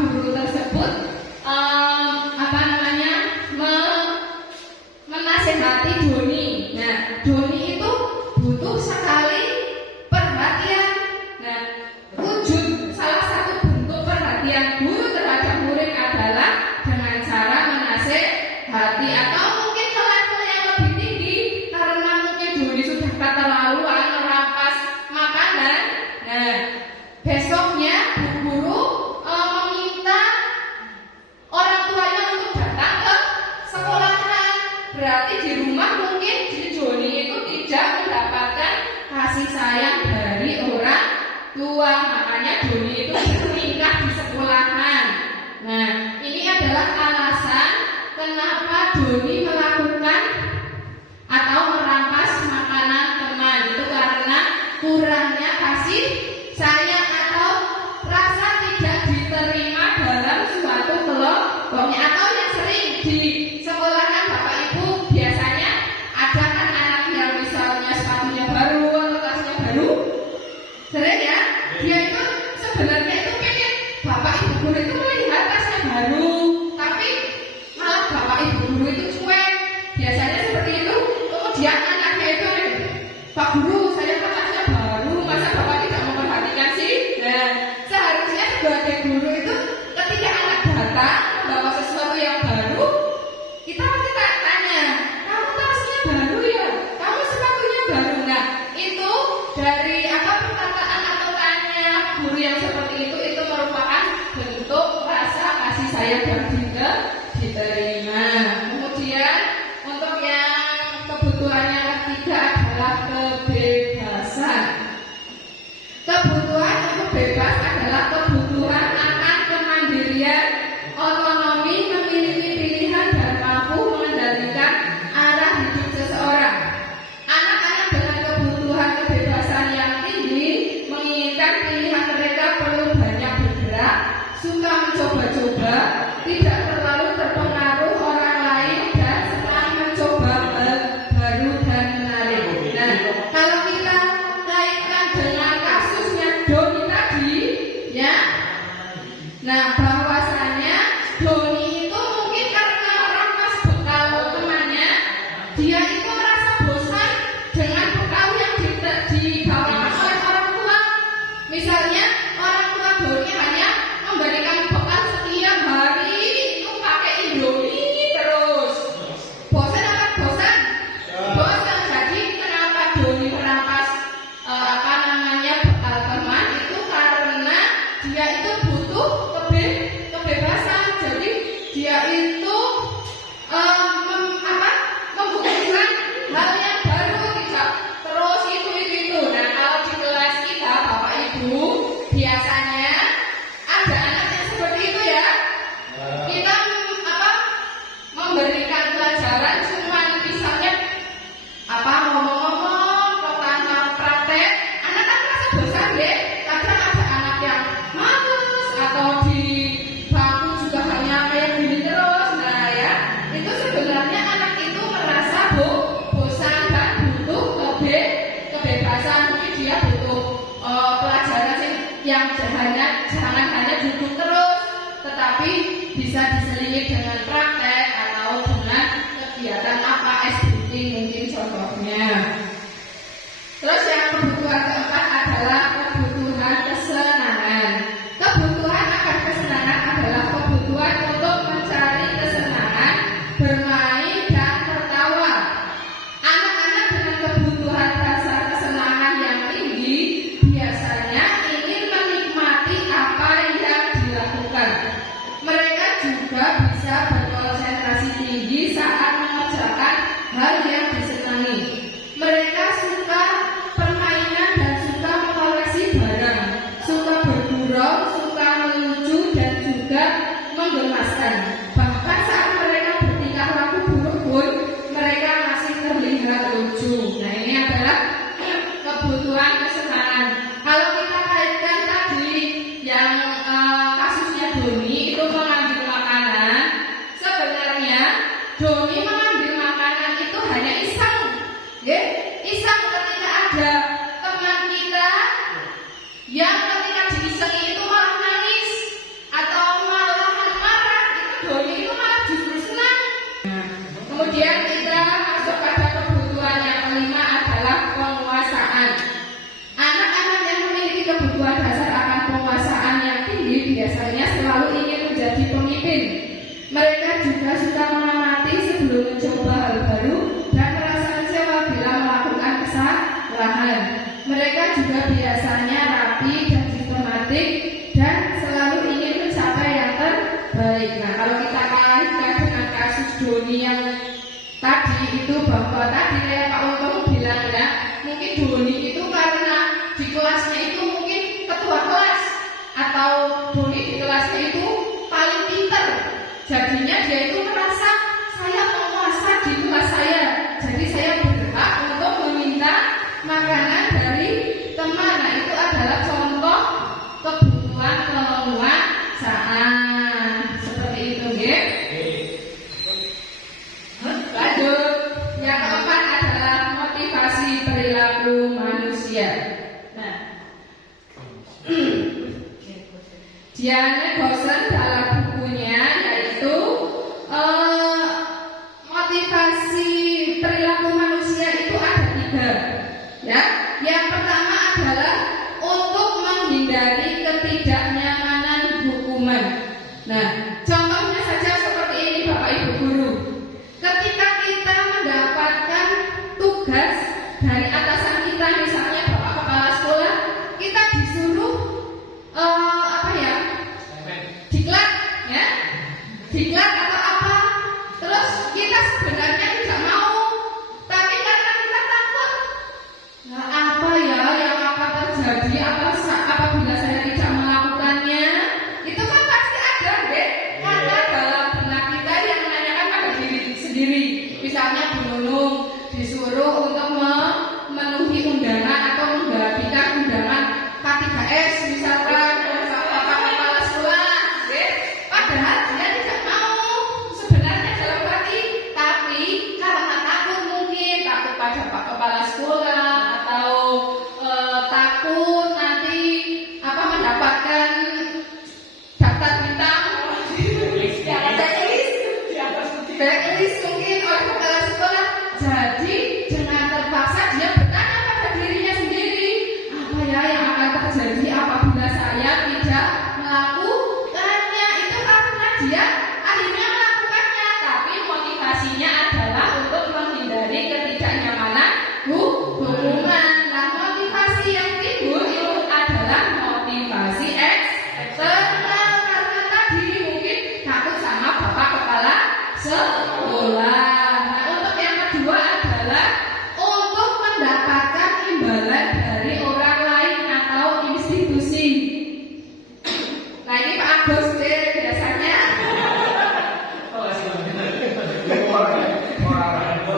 perhatian guru terhadap murid adalah dengan cara menasehati, atau mungkin ke level yang lebih tinggi karena mungkin Doni sudah keterlaluan merampas makanan. Nah, besoknya bu guru meminta orang tuanya untuk datang ke sekolahan. Berarti di rumah mungkin si Doni itu tidak mendapatkan kasih sayang dari orang tua, makanya Doni itu bertingkah di sekolahan. Nah, ini adalah alasan kenapa Doni melakukan atau merampas makanan teman. Itu karena kurangnya kasih sayang atau rasa tidak diterima dalam suatu kelompoknya. Atau yang sering di sekolahan Bapak Ibu biasanya ada kan anak yang misalnya sepatunya baru atau tasnya baru, sering ya, dia itu sebenarnya itu pengen Bapak Ibu guru itu melihat tasnya baru, tapi malah Bapak Ibu guru itu cuek. Biasanya seperti itu. Kemudian anaknya itu, Pak Guru, saya kan tasnya baru, masa Bapak tidak memperhatikan sih? Nah, seharusnya sebagai guru itu ketika anak datang membawa sesuatu yang baru, kita pasti tanya, kamu tasnya baru ya? Kamu sepatunya baru? Nah, itu dari perkataan atau tanya guru yang seperti itu merupakan bentuk rasa kasih sayang dan diterima. Kemudian untuk yang kebutuhan yang ketiga adalah kebebasan. Kebutuhan untuk bebas adalah kebutuhan akan kemandirian, otonomi, memiliki pilihan dan mampu mengendalikan arah hidup seseorang. Anak-anak dengan kebutuhan kebebasan yang tinggi menginginkan pilihan mereka perlu banyak bergerak, suka mencoba-coba, tidak terlalu terpengaruh orang lain, dan senang mencoba hal baru dan menarik. Nah, kalau kita kaitkan dengan kasusnya Doni tadi, ya, nah bahwasanya Doni itu mungkin karena rampas bekal temannya, dia itu merasa bosan dengan bekal yang dibawakan oleh orang tua. Misalnya orang tua Doni hanya memberikan bekal setiap hari itu pakai Indomie terus. Bosan apa bosan? Bosan. Jadi kenapa Doni merampas bekal teman itu karena dia itu butuh kebebasan. Jadi dia itu membutuhkan hal yang baru, tidak terus itu. Nah, kalau di kelas kita Bapak Ibu biasanya ada anak yang seperti itu ya. Kita memberikan pelajaran cuman misalnya ngomong-ngomong tentang praktek, anak kan merasa bosan deh. Kadang ada anak yang males atau di bangku juga hanya kayak gini terus. Nah ya, itu sebenarnya anak itu merasa bosan dan butuh kebebasan. Mungkin dia butuh pelajaran sih yang jangan hanya duduk terus, tetapi bisa diselingi dengan praktek atau dengan kegiatan SBT mungkin contohnya. Terus yang kebutuhan keempat adalah kebutuhan kesenangan. Kebutuhan akan kesenangan adalah kebutuhan untuk mencari kesenangan, bermain dan tertawa. Anak-anak dengan kebutuhan rasa kesenangan yang tinggi biasanya ingin menikmati apa yang dilakukan. Mereka juga bisa berkonsentrasi tinggi saat mengerjakan hal yang disenangi. Mereka suka permainan dan suka mengoleksi barang, suka bergurau, suka melucu dan juga menggemaskan. Bahkan saat mereka bertingkah laku buruk pun mereka masih terlihat lucu. Nah, ini adalah kebutuhan kesenangan. Kalau kita kaitkan tadi yang kasusnya Doni itu mengambil makanan, sebenarnya Doni mengambil makanan itu hanya iseng, ya? Iseng ketika ada teman kita yang ketika diisengi itu malah nangis atau malah marah, itu Doni disiplin. Mereka juga suka mengamati sebelum mencoba hal baru dan merasa kecewa bila melakukan kesalahan. Mereka juga biasanya rapi dan sistematik dan selalu ingin mencapai yang terbaik. Nah, kalau kita kaitkan dengan kasus Doni yang tadi itu, bahwa tadi kayak Pak Untung bilang ya, mungkin Doni itu karena di kelasnya itu mungkin ketua kelas, atau Doni di kelasnya itu paling pintar, jadinya dia itu merasa saya penguasa di kelas saya, jadi saya berhak untuk meminta makanan dari teman. Nah, itu adalah contoh kebutuhan penguasaan seperti itu, nggih. Lanjut, yang keempat adalah motivasi perilaku manusia. Nah, Diane Goshen dalam bukunya yaitu motivasi perilaku manusia itu ada 3. Ya, yang pertama adalah untuk menghindari ketidaknyamanan hukuman. Nah, contohnya saja seperti ini Bapak Ibu guru. Ketika kita mendapatkan tugas dari atasan kita, misalnya Bapak Kepala Sekolah, kita disuruh diklat, ya, diklat atau apa. Terus kita sebenarnya tidak mau, tapi karena kita takut, nah, apa ya yang akan terjadi apabila saya tidak melakukannya, itu kan pasti ada, deh. Ada dalam benak kita yang menanyakan pada diri sendiri. Misalnya Bu Nunung disuruh untuk memenuhi undangan atau menggantikan undangan K3S misalkan oleh Bapak Kepala Sekolah, padahal dia tidak mau sebenarnya dalam hati, tapi karena takut, mungkin takut pada Pak Kepala Sekolah atau takut nanti mendapatkan daftar bintang blacklist mungkin oleh Kepala Sekolah. Jadi dengan terpaksa dia bertanya pada dirinya sendiri, apa ya yang akan terjadi apabila saya tidak melakukannya. Itu karena dia akhirnya melakukannya, tapi motivasinya adalah untuk menghindari ketidaknyamanan hukuman. Nah, motivasi yang timbul itu adalah motivasi eksternal, karena tadi mungkin takut sama Bapak Kepala Sekolah. Nah, untuk yang kedua adalah untuk mendapatkan imbalan dari orang lain atau institusi. Nah, ini Pak Agus deh biasanya.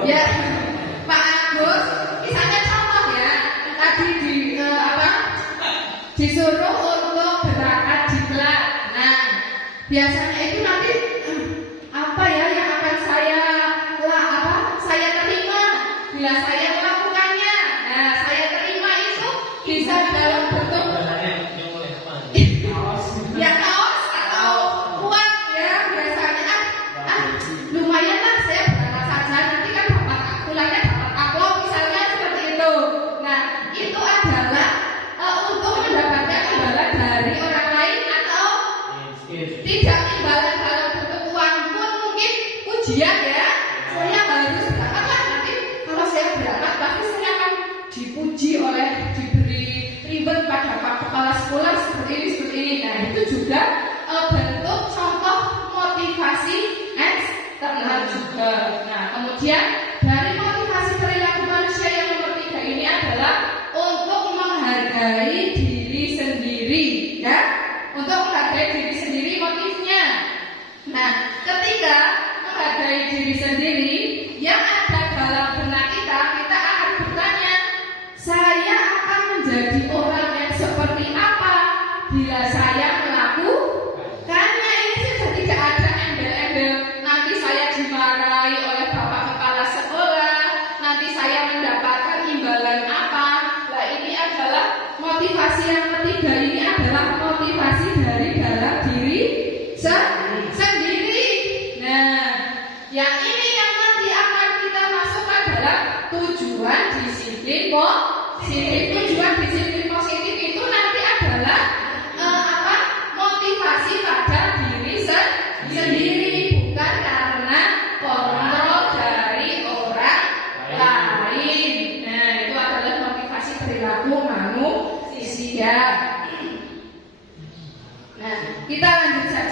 Ya, Pak Agus, misalnya contoh ya, tadi disuruh untuk berangkat diklat. Nah, biasanya itu nanti apa ya yang akan saya terima bila saya melakukannya. Nah, saya terima itu bisa dalam bentuk ya kaos atau uang ya, biasanya lumayan lah saya berangkat saja, nanti kan pulangnya dapat amplop misalnya seperti itu. Nah, itu adalah untuk mendapatkan imbalan dari orang lain atau tidak imbalan dalam bentuk uang pun mungkin ujian ya. Saya harus berangkat lah, nanti kalau saya berangkat pasti saya akan dipuji diberi reward pada Pak Kepala Sekolah seperti ini. Nah, itu juga bentuk contoh motivasi eksternal juga. Nah, kemudian dari motivasi perilaku manusia yang nomor 3 ini adalah untuk menghargai diri sendiri, ya, untuk menghargai diri sendiri motifnya. Nah, ketika menghargai diri sendiri yang ada dalam benak kita akan bertanya, saya akan menjadi orang yang seperti apa bila saya melakukannya. Ini sudah tidak ada embel-embel nanti saya dimarahi oleh Bapak Kepala Sekolah, nanti saya mendapatkan imbalan apa. Nah, ini adalah motivasi yang ketiga, ini adalah motivasi dari dalam diri sendiri. Nah, yang ini yang nanti akan kita masukkan dalam tujuan disiplin positif. Tujuan disiplin positif itu nanti adalah motivasi pada diri sendiri.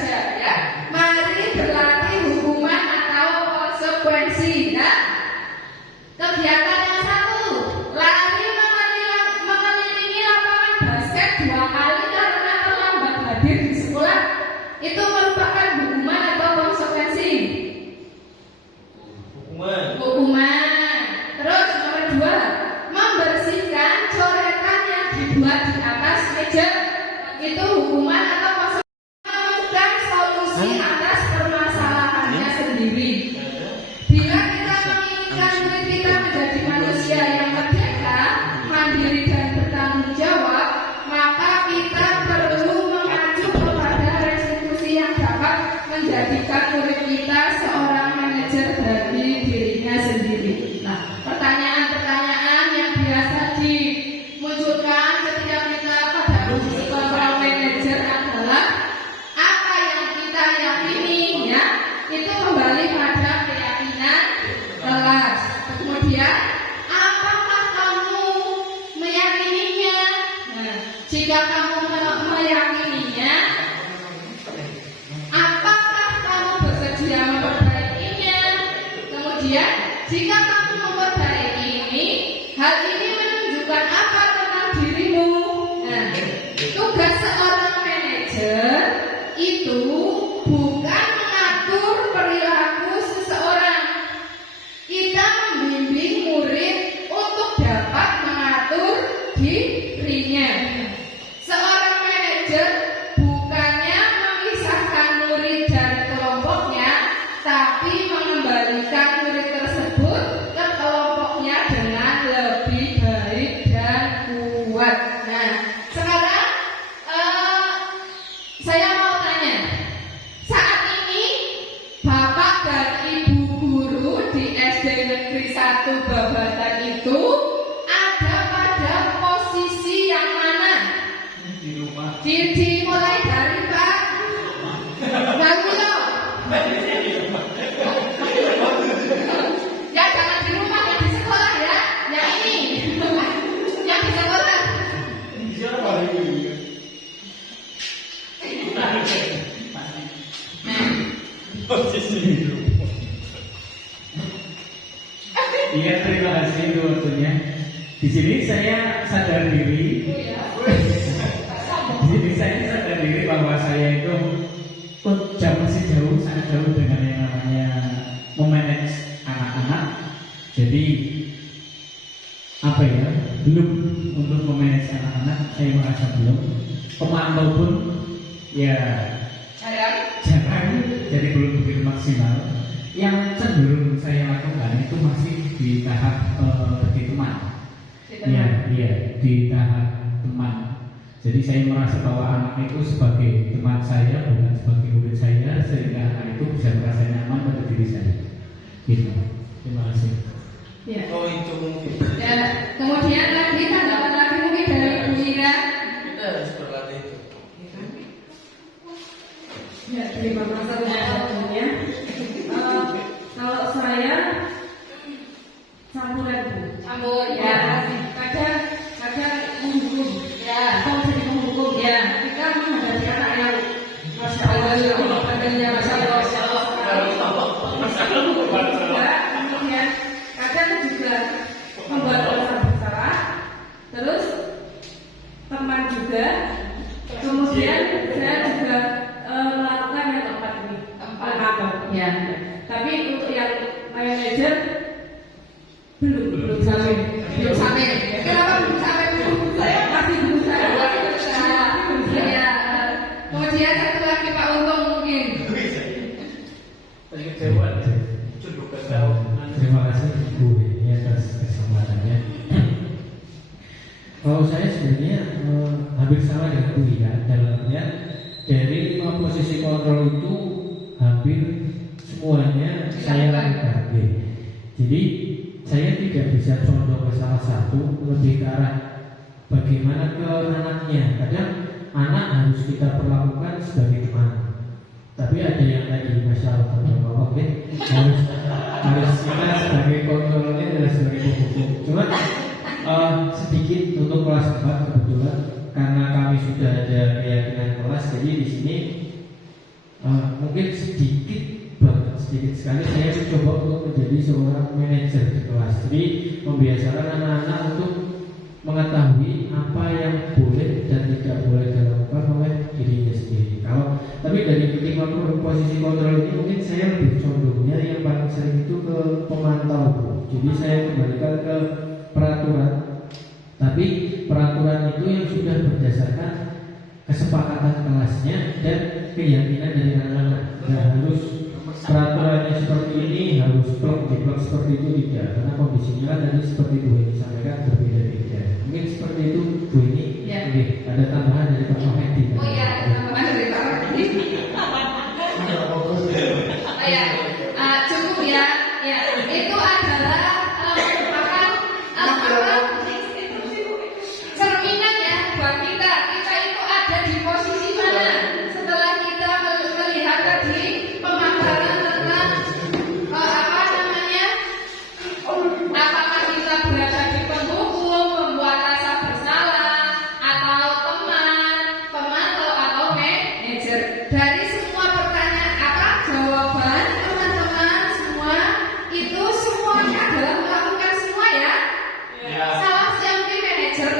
saja ya. Mari berlatih hukuman atau konsekuensi ya. Kegiatan yang satu, lari mengelilingi lapangan basket 2 kali karena terlambat hadir di sekolah. Itu merupakan hukuman atau konsekuensi? Hukuman. Terus nomor 2, membersihkan coretan yang dibuat di atas meja. Itu hukuman atau konsekuensi? Menemukan solusi atas permasalahannya sendiri. Bila kita menginginkan murid kita menjadi manusia yang merdeka, mandiri dan bertanggung jawab, maka kita perlu mengacu kepada restitusi yang dapat menjadikan murid kita seorang manajer bagi dirinya sendiri. Nah, pertanyaan-pertanyaan yang biasa dimunculkan ketika kita pada posisi seorang manajer adalah apa yang kita yakini ya, itu kembali pada keyakinan kelas. Kemudian apakah kamu meyakininya? Nah, jika kamu meyakininya, apakah kamu bersedia memperbaikinya? Kemudian jika kamu memperbaiki ini, hal ini menunjukkan apa tentang dirimu? Nah, tugas seorang manajer itu bukan mengatur perilaku seseorang. Kita membimbing murid untuk dapat mengatur dirinya. Seorang manajer bukannya memisahkan murid dari kelompoknya, tapi mengembalikan murid tersebut ke kelompoknya dengan lebih baik dan kuat. Nah, sekarang saya mau tanya, saat ini Bapak dan Ibu guru di SD Negeri 1 Babatan itu ada pada posisi yang mana? Di rumah. Dimulai dari Pak Bagulo. Ya jangan di rumah, yang di sekolah ya. Yang ini, yang di sekolah. Siapa lagi? Posisi di rumah. Iya, terima kasih itu waktunya. Di sini saya sadar diri. Di sini saya sadar diri bahwa saya itu jauh masih jauh, sangat jauh dengan yang namanya memanage anak-anak. Jadi apa ya? Belum untuk memanage anak-anak, saya merasa belum. Pemantau pun ya jarang, jadi belum begitu maksimal. Yang cenderung saya lakukan itu masih di tahap seperti teman. Iya, di tahap teman. Jadi saya merasa bahwa anak itu sebagai teman saya, bukan sebagai murid saya, sehingga anak itu bisa merasa nyaman pada diri saya. Gitu. Terima kasih. Ya. Oh, itu mungkin. Ya, kemudian lagi tanggapan lagi mungkin dari Bu Ira. Kita harus berlatih itu. Ya, terima kasih waktunya. Kalau saya campuran Bu. Campur ya. Kadang menghukum. Ya. Atau jadi menghukum. Ya. Kita menghadapi anak yang Masya Allah, badannya Masya Allah. Kemudian kadang juga membuat rasa bersalah. Terus teman juga. Kemudian saya juga melakukan yang keempat ini. Ya. Tapi untuk yang manajer belum Sampai. sampai. Kenapa belum sampai Bu? Saya masih berusaha. Ya. Kemudian satu lagi Pak Untung mungkin. Tadi kecewa. Cukup kesal. Terima kasih Bu ini atas kesempatannya. Kalau saya sebenarnya hampir sama dengan Bu ya, dalamnya dari 5 posisi kontrol itu hampir semuanya saya lakukan. Jadi saya tidak bisa contoh ke salah satu, lebih ke arah bagaimana ke anaknya. Kadang anak harus kita perlakukan sebagai teman. Tapi ada yang tadi Masya Allah, oke, harus kita sebagai kontrolnya adalah sebagai pemukul. Cuma sedikit untuk kelas 4 kebetulan karena kami sudah ada keyakinan kelas, jadi di sini mungkin sedikit banget, sedikit sekali saya mencoba untuk menjadi seorang manajer di kelas. Jadi membiasakan anak-anak untuk mengetahui apa yang boleh dan tidak boleh dilakukan oleh dirinya sendiri. Tapi dari ketika posisi kontrol ini mungkin saya lebih condongnya yang paling sering itu ke pemantau, Bu. Jadi saya kembalikan ke peraturan. Tapi peraturan itu yang sudah berdasarkan kesepakatan kelasnya dan keyakinan dari anak-anak. Nggak harus peraturannya seperti ini, harus plek seperti itu, tidak. Karena kondisinya kan tadi seperti Bu ini sampaikan berbeda-beda. Mungkin seperti itu Bu ini. Ya. Oke, ada tambahan dari Pak Mahdi. Oh iya, ada tambahan dari Pak Mahdi. Oh ya, cukup ya. Ya, itu adalah merupakan cerminan ya buat kita. Kita itu ada di posisi mana setelah kita melihat tadi pemaparan tentang apakah kita berada di penghukum, membuat rasa bersalah, atau teman, pemantau atau manajer. Dari semua pertanyaan jawaban teman-teman semua itu semuanya adalah melakukan semua ya. Salah sih mungkin manajer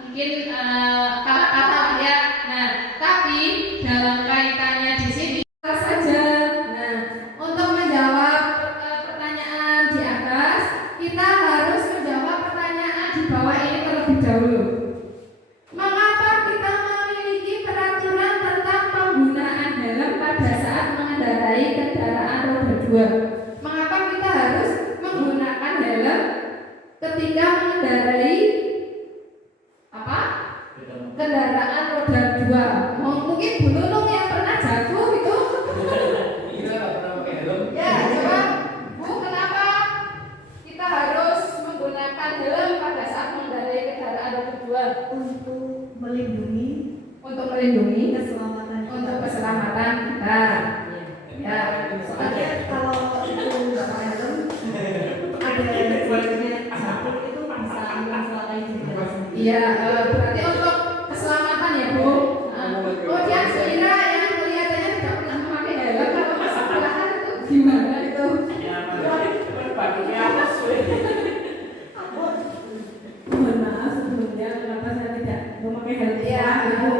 mungkin kata-kata ya. Nah, tapi dalam kaitannya di sini saja. Nah, untuk menjawab pertanyaan di atas, kita harus menjawab pertanyaan di bawah ini terlebih dahulu. Mengapa kita memiliki peraturan tentang penggunaan helm pada saat mengendarai kendaraan roda 2? Mengapa kita harus menggunakan helm ketika mengendarai kendaraan roda 2? Mungkin Bu Nunung yang pernah jatuh itu. Ya, coba Bu, kenapa kita harus menggunakan helm pada saat mengendarai kendaraan roda 2? Untuk melindungi keselamatan kita. Ya, soalnya Kalau itu nggak pakai helm, ada baiknya satu itu bisa mencelakai diri kita sendiri. iya, berarti untuk keselamatan ya Bu. Oh, dia kira yang kelihatannya tidak pernah memakai helm kalau masuk belakang itu gimana itu? Mohon maaf sebelumnya kenapa saya tidak memakai helm. Iya, Ibu.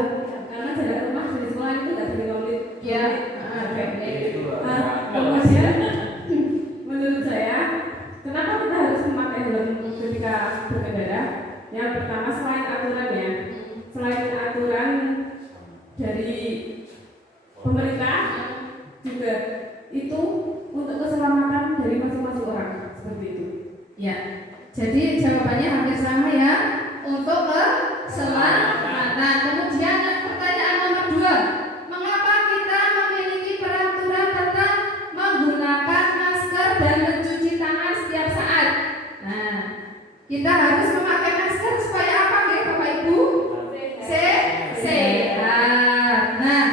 Karena jarak rumah dari sekolah itu tidak 3 menit. Ya, oke. Kemudian menurut saya kenapa kita harus memakai helm ketika berkendara? Yang pertama selain aturan dari pemerintah juga itu untuk keselamatan dari masing-masing orang seperti itu. Ya, jadi jawabannya hampir sama ya, untuk keselamatan. Kemudian pertanyaan nomor 2, mengapa kita memiliki peraturan tentang menggunakan masker dan mencuci tangan setiap saat? Nah, kita harus memakai masker supaya apa ya Bapak Ibu? Sehat. Nah,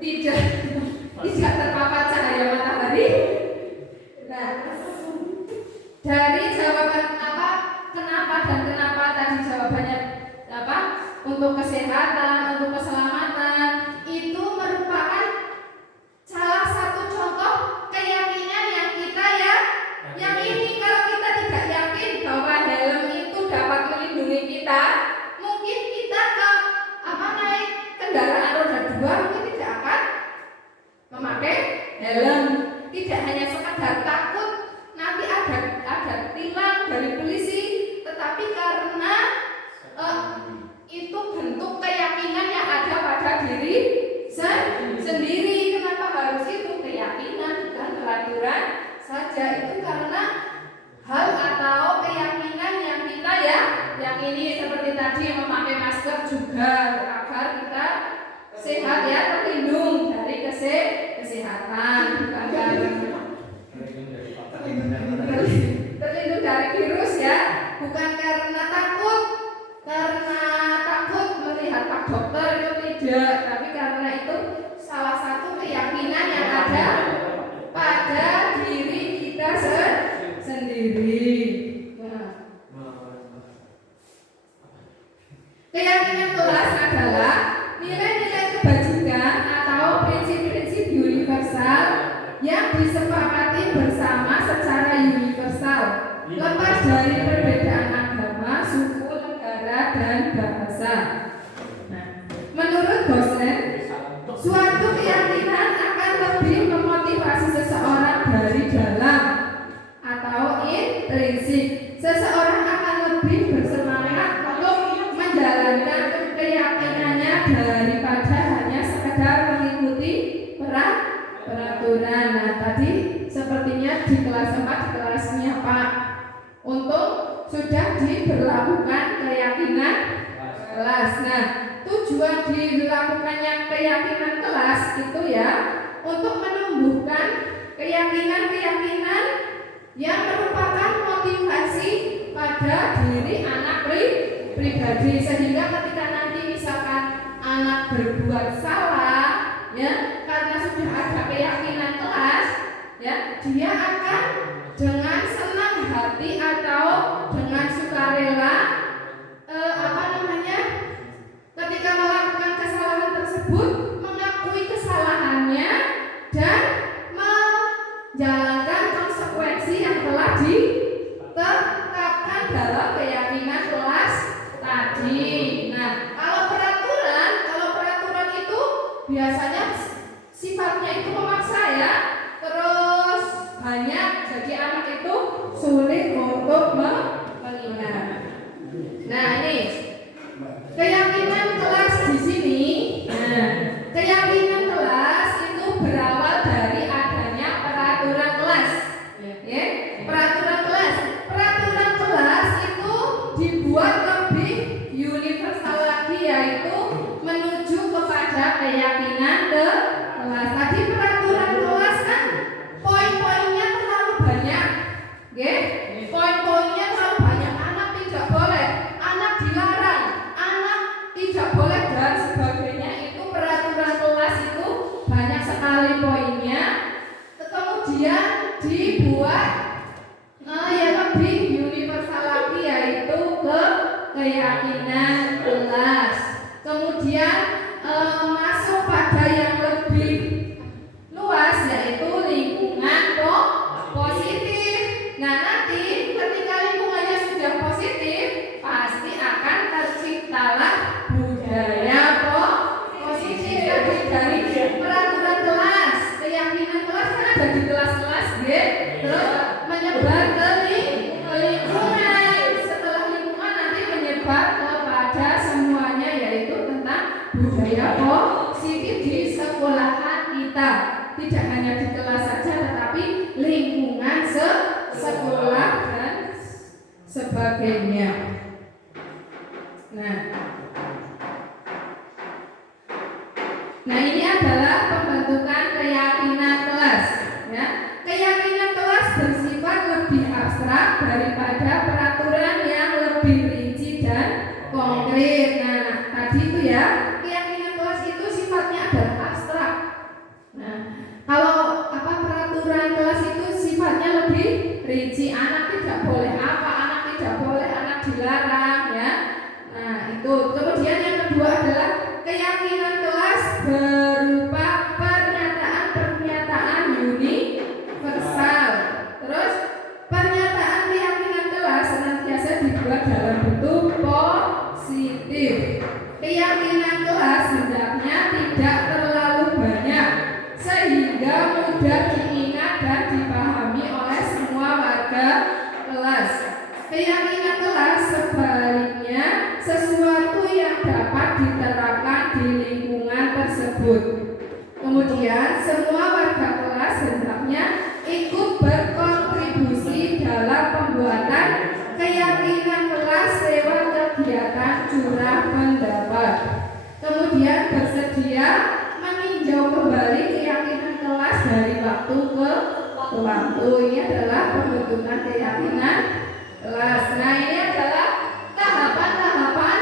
tidak terpapar cahaya matahari. Nah, dari jawaban kenapa tadi jawabannya untuk kesehatan, untuk keselamatan, itu merupakan salah satu contoh keyakinan yang kita yang ini. Kalau kita tidak yakin bahwa helm itu dapat melindungi kita, mungkin kita naik kendaraan roda 2 mungkin tidak akan memakai helm. Tidak hanya sekadar takut nanti ada tilang dari polisi, tetapi karena itu bentuk keyakinan yang ada pada diri sendiri. Kenapa harus itu? Keyakinan, bukan peraturan saja. Itu karena hal atau keyakinan yang kita yakini, seperti tadi memakai masker juga agar kita sehat ya, terlindung dari kesehatan, bukan terlindung dari virus ya, bukan karena takut melihat Pak Dokter, itu tidak, tapi karena itu salah satu keyakinan yang ada pada diri kita sendiri. Nah, keyakinan kelas adalah yang disepakati bersama secara universal, lepas dari perbedaan agama, suku, negara, dan bahasa. Nah, menurut Gosen, suatu keyakinan akan lebih memotivasi seseorang dari dalam atau intrinsik. Seseorang akan lebih bersemangat untuk menjalankan keyakinannya daripada hanya sekedar mengikuti peraturan. Nah, tadi sepertinya di kelas 4, di kelasnya Pak Untung sudah diberlakukan keyakinan kelas. Nah, tujuan dilakukannya keyakinan kelas itu ya untuk menumbuhkan keyakinan-keyakinan yang merupakan motivasi pada diri anak pribadi, sehingga ketika nanti misalkan anak berbuat salah ya karena sudah ada keyakinan kelas ya, dia akan dengan senang hati atau dengan sukarela ketika melakukan kesalahan tersebut mengakui kesalahannya dan menjalankan konsekuensi yang telah ditetapkan dalam keyakinan kelas tadi. Nah, kalau peraturan itu biasanya sifatnya itu memaksa ya, terus banyak, jadi anak itu sulit untuk mengingat. Nah, ini keyakinan kelas di sini. Nah, keyakinan kelas itu berawal dari adanya peraturan kelas. Ya, peraturan kelas itu dibuat lebih universal lagi, yaitu menuju kepada keyakinan kelas. Tadi peraturan kelas kan poin-poinnya terlalu banyak. Ya, poin-poinnya terlalu banyak. Anak tidak boleh, anak dilarang, anak tidak boleh dan sebagainya. Itu peraturan kelas itu banyak sekali poinnya. Kemudian dibuat yang lebih universal lagi, yaitu keyakinan kelas. Kemudian masuk pada yang lebih luas, yaitu lingkungan positif. Nah, nanti ketika lingkungannya sudah positif, pasti akan terciptalah budaya positif dari peraturan kelas. Keyakinan kelas kan ada di kelas-kelas, terus menyebar ke lingkungan. Setelah lingkungan nanti menyebar kepada semuanya, yaitu tentang budaya positif di sekolahan kita. Tidak hanya di kelas saja, tetapi lingkungan sekolah dan sebagainya. Nah, ini adalah pembentukan keyakinan kelas. Ya, keyakinan kelas bersifat lebih abstrak daripada peraturan yang lebih rinci dan konkret. Nah, tadi itu ya, keyakinan kelas itu sifatnya adalah abstrak. Nah, kalau peraturan kelas itu sifatnya lebih rinci. Anak tidak boleh anak tidak boleh, anak dilarang ya. Nah, itu. Kemudian yang kedua adalah keyakinan kelas berupa pernyataan universal. Terus pernyataan keyakinan kelas senantiasa dibuat dalam bentuk positif. Keyakinan kelas hendaknya tidak terlalu banyak sehingga mudah diingat dan dipahami oleh semua warga kelas. Keyakinan kelas sebaliknya sesuatu yang dapat diterapkan di lingkungan tersebut. Kemudian semua warga kelas hendaknya ikut berkontribusi dalam pembuatan keyakinan kelas lewat kegiatan curah pendapat. Kemudian bersedia meninjau kembali keyakinan kelas dari waktu ke waktu. Ini adalah pembentukan keyakinan kelas. Nah, ini adalah tahapan-tahapan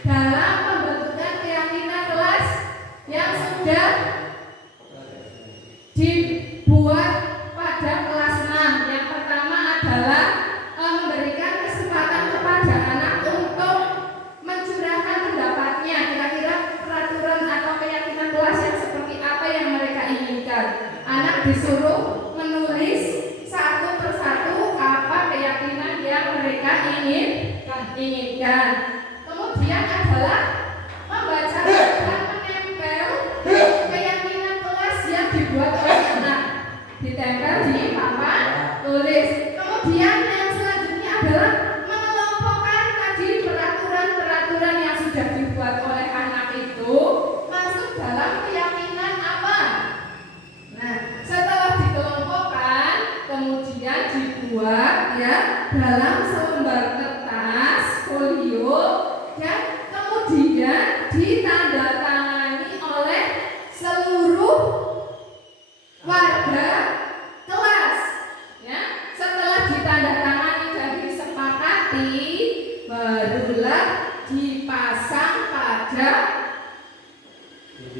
dalam pembentukan keyakinan kelas yang sudah dibuat pada kelas 6. Yang pertama adalah memberikan kesempatan kepada anak untuk mencurahkan pendapatnya. Kira-kira peraturan atau keyakinan kelas yang seperti apa yang mereka inginkan. Anak disuruh menulis satu persatu apa keyakinan yang mereka inginkan. Kemudian adalah membaca dan menempel keyakinan kelas yang dibuat oleh anak, ditempel di papan tulis. Kemudian yang selanjutnya adalah mengelompokkan tadi peraturan-peraturan yang sudah dibuat oleh anak itu masuk dalam keyakinan apa. Nah, setelah dikelompokkan, kemudian dibuat ya dalam selembar kertas folio dan kemudian ditandatangani oleh seluruh warga kelas. Ya, setelah ditandatangani dan disepakati, barulah dipasang pada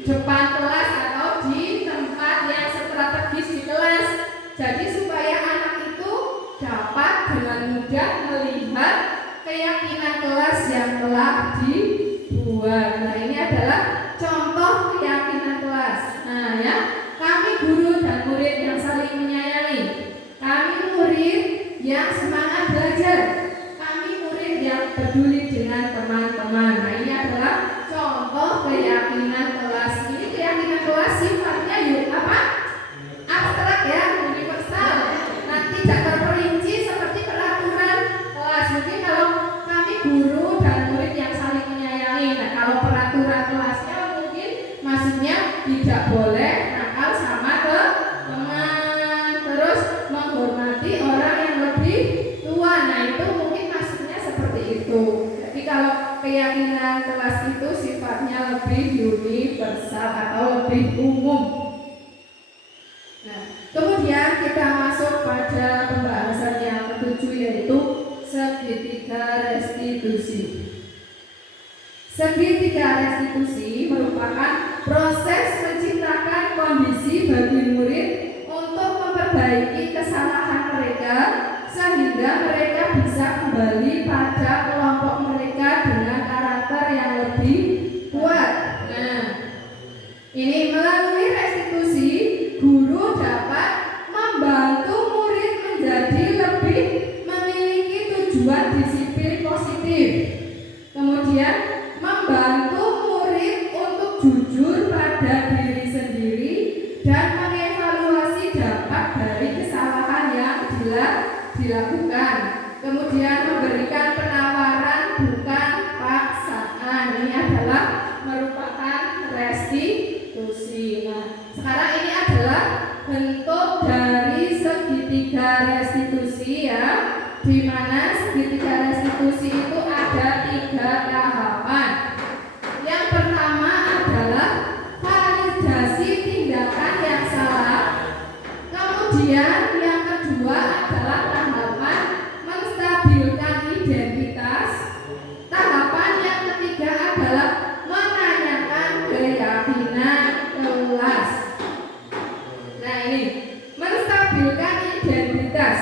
depan kelas atau di tempat yang strategis di kelas. Jadi supaya anak itu dapat dengan mudah melihat keyakinan kelas yang telah dibuat. Nah, ini adalah contoh keyakinan kelas. Nah, ya, kami guru dan murid yang saling menyayangi. Kami murid yang semangat belajar. Kami murid yang peduli dengan teman-teman. Nah, ini adalah contoh keyakinan kelas. Ini keyakinan kelas sifatnya apa? Abstrak ya, universal. Nanti tidak terperinci seperti peraturan kelas. Mungkin kalau kami guru dan murid yang saling menyayangi. Nah, kalau peraturan kelasnya mungkin maksudnya tidak boleh nakal sama teman, terus menghormati orang yang lebih tua. Nah, itu mungkin maksudnya seperti itu. Jadi kalau keyakinan kelas itu sifatnya lebih universal atau lebih umum. Nah, kemudian kita masuk pada pembahasan yang ketujuh, yaitu segitiga restitusi. Segitiga restitusi merupakan proses menciptakan kondisi bagi murid untuk memperbaiki kesalahan mereka sehingga mereka bisa kembali pada kelompok mereka dengan karakter yang lebih kuat. Nah, ini melalui restitusi guru dapat membantu murid menjadi lebih memiliki tujuan disiplin positif. Kemudian membantu murid untuk jujur pada diri sendiri dan mengevaluasi dampak dari kesalahan yang dilakukan. Kemudian memberikan penawaran bukan paksaan. Ini adalah merupakan restitusi. Nah, sekarang ini adalah bentuk dari segitiga restitusi ya, di mana segitiga restitusi itu ada 3 tahapan. Yang pertama adalah validasi tindakan yang salah. Kemudian yang kedua adalah tahapan menstabilkan identitas. Tahapan yang ketiga adalah menanyakan keyakinan kelas. Nah, ini menstabilkan identitas.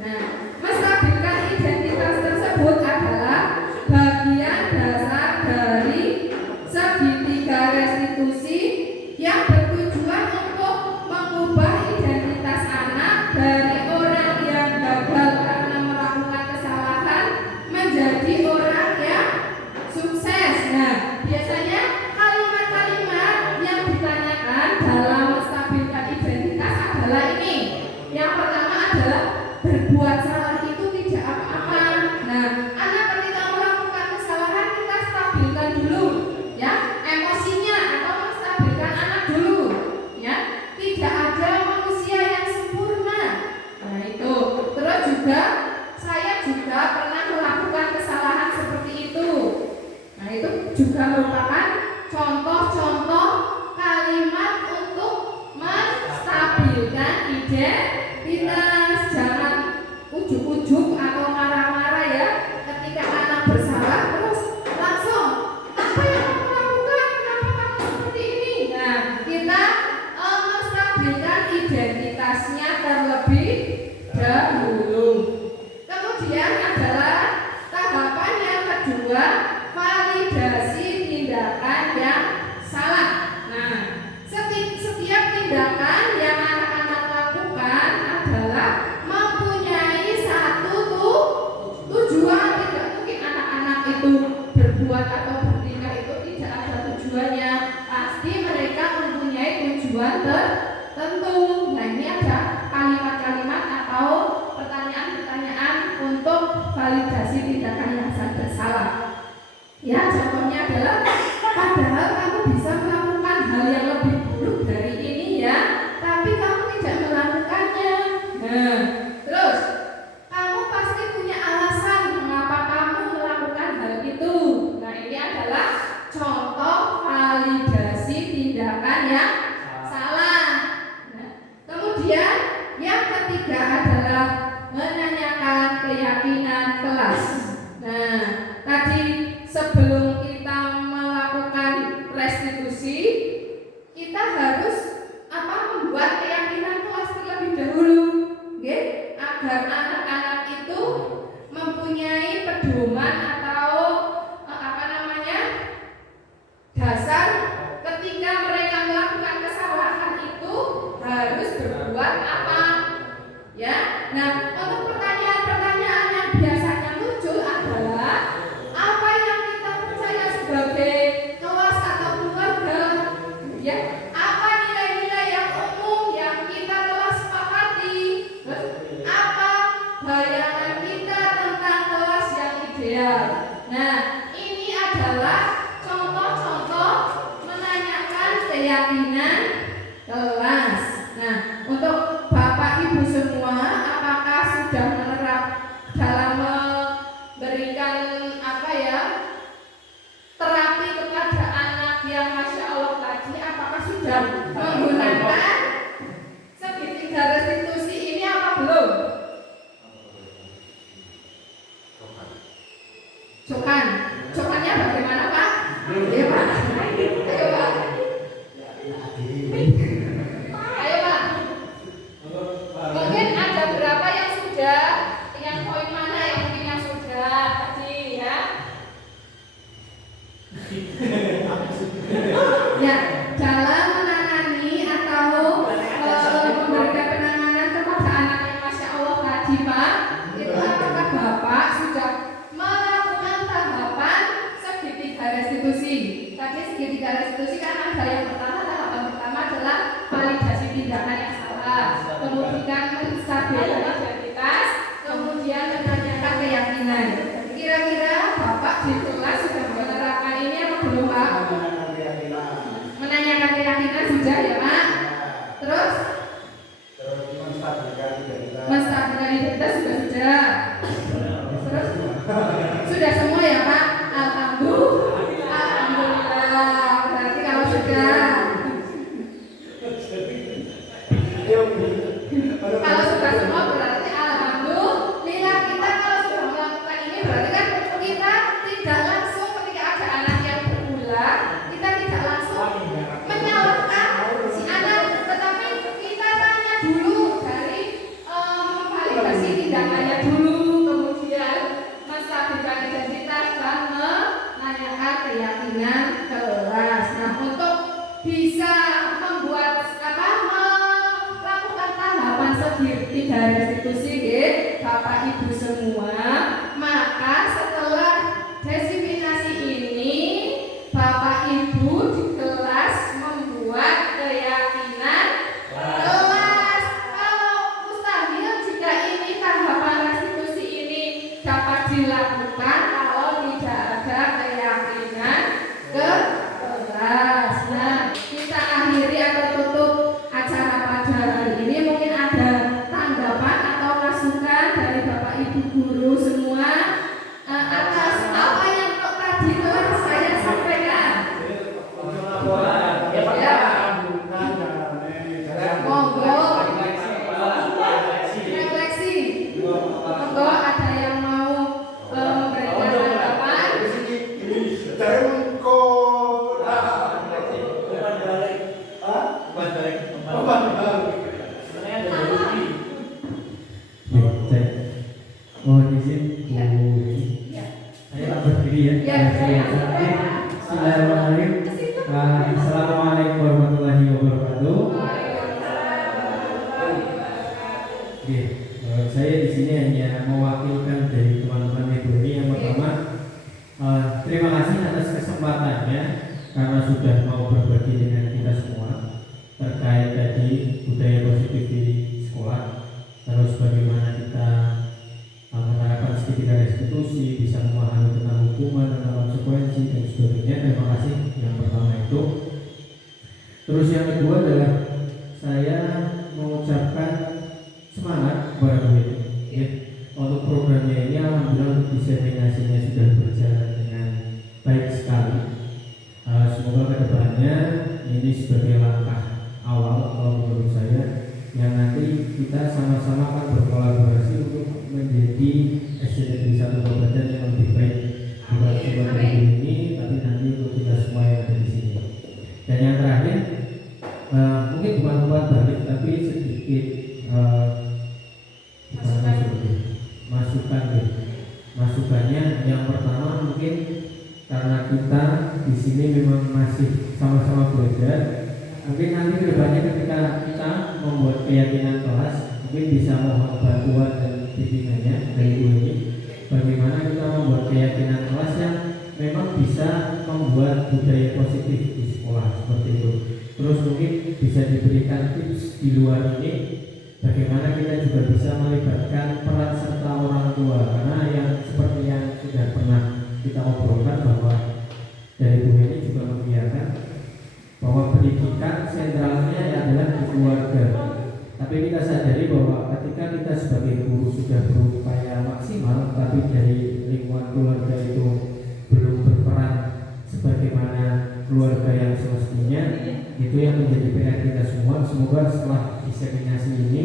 Nah, menstabilkan identitas tersebut adalah bagian dasar dari segitiga restitusi yang bertujuan untuk mengubah identitas anak dari orang yang gagal karena melakukan kesalahan menjadi orang yang sukses. Nah, biasanya kalimat-kalimat yang ditanyakan dalam menstabilkan identitas adalah ini. Yang pertama adalah berbuat salah itu tidak apa-apa. Nah, anak ketika melakukan kesalahan kita stabilkan dulu ya emosinya atau menstabilkan anak dulu ya. Tidak ada manusia yang sempurna. Nah, itu. Terus juga saya juga pernah melakukan kesalahan seperti itu. Nah, itu juga merupakan contoh-contoh kalimat untuk menstabilkan identitas. Jangan ujuk-ujuk atau marah-marah ya ketika anak bersalah terus langsung apa yang kamu lakukan, kenapa kamu seperti ini. Nah, kita menstabilkan identitasnya terlebih dahulu. Kemudian adalah tahapan yang kedua, validasi tindakan yang salah. Nah, setiap tindakan yang anak-anak tujuan tertentu. Nah, ini ada kalimat-kalimat atau pertanyaan-pertanyaan untuk validasi tindakan yang salah. Ya, contohnya adalah padahal kamu bisa melakukan hal yang lebih buruk dari ini ya, tapi kamu tidak melakukannya. Nah, terus kamu pasti punya alasan mengapa kamu melakukan hal itu. Nah, ini adalah contoh validasi tindakan yang salah. Nah, kemudian yang ketiga adalah menanyakan keyakinan kelas. Nah, tadi sebelum kita melakukan restitusi, kita harus membuat keyakinan kelas terlebih dahulu, okay? Agar anak-anak itu mempunyai pedoman atau dasar ketika mereka melakukan kesalahan itu harus berbuat apa, ya. Nah, untuk pertanyaan-pertanyaan yang biasanya muncul adalah apa yang kita percaya sebagai kelas atau keluarga, ya. Apa nilai-nilai yang umum yang kita telah sepakati, terus apa bayangan kita tentang kelas yang ideal. Nah, ini adalah contoh-contoh menanyakan keyakinan kelas. Nah, untuk Bapak Ibu semua, apakah sudah menerap dalam memberikan terapi kepada anak yang Masya Allah tadi, apakah sudah menggunakan segitiga restitusi ini apa belum? Cokannya bagaimana Pak? Ya Pak. Ayo Pak. Ayo Pak. Mungkin ada berapa yang sudah, yang poin mana yang mungkin yang sudah tadi ya? Ya, dalam menangani atau memberikan penanganan kepada anak yang Masya Allah tadi Pak, itu apakah Bapak sudah melakukan tahapan segitiga restitusi? Tadi segitiga restitusi kan ada yang pertama, tahapan pertama adalah validasi tindakan yang salah, kemudian menstabilkan identitas, kemudian menanyakan keyakinan. Kira-kira Bapak di kelas sudah menerapkan ini apa belum Pak? Menanyakan keyakinan sudah ya Pak? Terus menstabilkan identitas sudah. Terus sudah semua ya Pak? Alhamdulillah. Berarti kalau sudah semua berarti alhamdulillah. Kita kalau sudah melakukan ini berarti kan kita tidak langsung ketika ada anak yang berulang, kita tidak langsung menyalahkan si anak, tetapi kita tanya dulu dari memvalidasi tindakannya dulu, kemudian menstabilkan identitas dan menanyakan keyakinan kelas. Nah, untuk bisa membuat melakukan tahapan segitiga restitusi Bapak Ibu semua, maka setelah desiminasi ini Bapak Ibu di kelas membuat keyakinan kelas. Kalau mustahil jika ini tahapan restitusi ini dapat dilakukan kalau tidak ada keyakinan kelas. Nah, kita akhiri atau tutup acara pada hari ini. Mungkin ada tanggapan atau masukan dari Bapak Ibu guru semua atas apa yang tadi telah saya sampaikan. Monggo refleksi. Monggo ada yang mau memberikan tanggapan? Mohon izin saya berdiri ya. Assalamualaikum warahmatullahi wabarakatuh. Saya di sini hanya mewakilkan dari teman-teman Medoni. Yang pertama, terima kasih atas kesempatannya karena sudah mau berbagi dengan kita semua terkait Terus yang kedua adalah saya mengucapkan semangat kepada Bu Eni, ya. Untuk programnya ini alhamdulillah untuk diseminasinya sudah berjalan dengan baik sekali. Semoga kedepannya ini sebagai langkah awal kalau menurut saya yang nanti kita sama-sama akan berkolaborasi untuk menjadi SDN satu kabupaten yang lebih baik bukan cuma dari ini tapi nanti untuk kita semua yang ada di sini. Dan yang terakhir mungkin bukan umpan balik tapi sedikit masukannya. Yang pertama mungkin karena kita di sini memang masih sama-sama belajar, mungkin nanti kedepannya ketika kita membuat keyakinan kelas mungkin bisa mohon bantuan dan bimbingannya dari Bu Eni bagaimana kita membuat keyakinan kelas yang memang bisa membuat budaya positif di sekolah seperti itu. Terus mungkin bisa diberikan tips di luar ini bagaimana kita juga bisa melibatkan peran serta orang tua, karena yang seperti yang sudah pernah kita obrolkan bahwa dari Bu Eni juga mengiyakan bahwa pendidikan sentralnya adalah di keluarga. Tapi kita sadari bahwa ketika kita sebagai guru sudah berupaya maksimal, tapi dari lingkungan keluarga itu belum berperan sebagaimana keluarga yang semestinya, itu yang menjadi PR kita semua. Semoga setelah diseminasi ini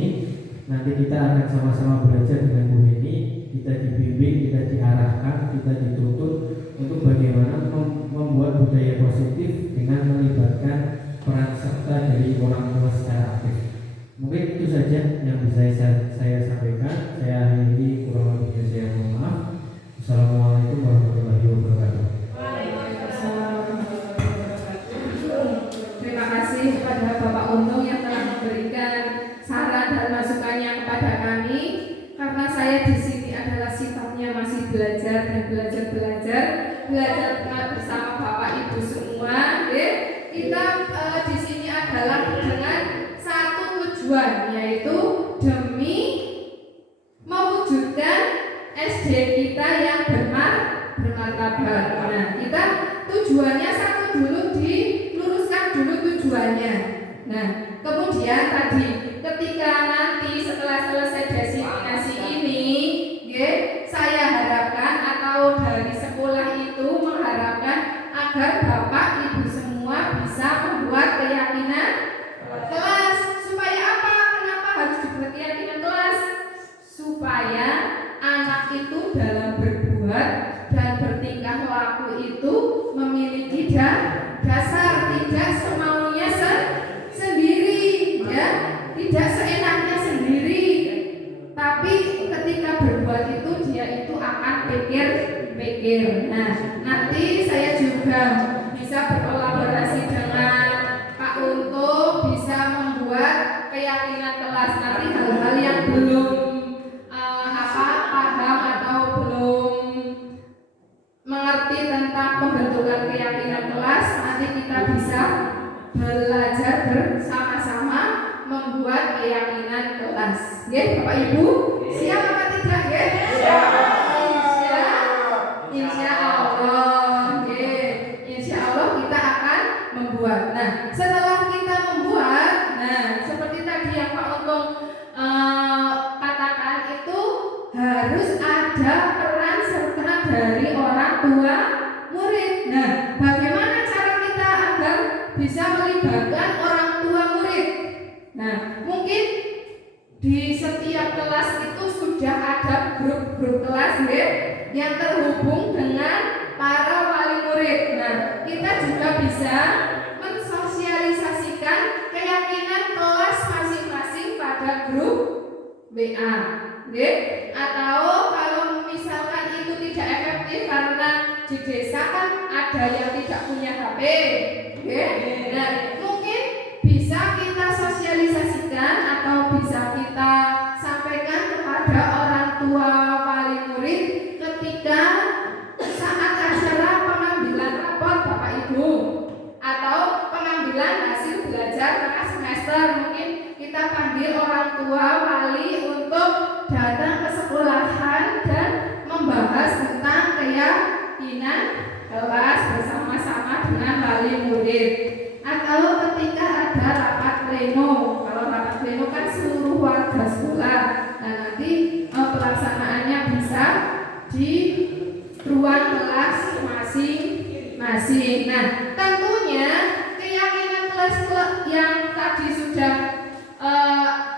nanti kita akan sama-sama belajar dengan Bu Eni, kita dibimbing, kita diarahkan, kita dituntut untuk bagaimana membuat budaya positif dengan melibatkan peran serta dari orang tua secara aktif. Mungkin itu saja yang bisa saya sampaikan. Saya akhiri, kurang lebihnya saya mohon maaf. Assalamualaikum warahmatullahi wabarakatuh. Terima kasih kepada Bapak Untung yang telah memberikan saran dan masukannya kepada kami. Karena saya di sini adalah sifatnya masih belajar dan belajar bersama Bapak Ibu semua. Kita di sini adalah dengan satu tujuan, yaitu demi mewujudkan SD kita yang bermartabat. Nah, kita tujuannya satu dulu, diluruskan dulu tujuannya. Nah, kemudian tadi ketika nanti setelah selesai desiminasi ini, saya harapkan atau dari sekolah itu mengharapkan agar Bapak Ibu semua bisa membuat keyakinan kelas. Supaya apa? Kenapa harus dibuat keyakinan kelas? Supaya anak itu dalam berbuat dan bertingkah laku itu memiliki dasar, tidak semaunya sendiri, ya, tidak seenaknya sendiri. Tapi ketika berbuat itu dia itu akan pikir. Nah, nanti saya juga bisa berkolaborasi dengan Pak Untung, bisa membuat keyakinan kelas. Nanti hal-hal yang belum paham atau belum mengerti tentang pembentukan keyakinan kelas, nanti kita bisa belajar bersama-sama membuat keyakinan kelas. Bapak Ibu, siap apa tidak? Insya Allah, insya Allah kita akan membuat. Nah, setelah kita membuat, seperti tadi yang Pak Untung katakan itu harus ada peran serta dari orang tua murid. Nah, bagaimana cara kita agar bisa melibatkan orang tua murid? Nah, mungkin di setiap kelas itu sudah ada grup-grup kelas yang terhubung dengan para wali murid. Nah, kita juga bisa mensosialisasikan keyakinan kelas masing-masing pada grup WA. Atau kalau misalkan itu tidak efektif karena di desa kan ada yang tidak punya HP. Nah, mungkin bisa kita sosialisasikan atau bisa kita sampaikan kepada orang tua wali murid ketika saat acara pengambilan rapor Bapak Ibu atau pengambilan hasil belajar tengah semester. Mungkin kita panggil orang tua wali untuk datang ke sekolahan dan membahas tentang keyakinan kelas bersama-sama dengan wali murid. atau ketika ada rapat pleno. Kalau rapat pleno kan seluruh warga sekolah. Nah, nanti pelaksanaannya bisa di ruang kelas masing-masing. Nah, tentunya keyakinan kelas yang tadi sudah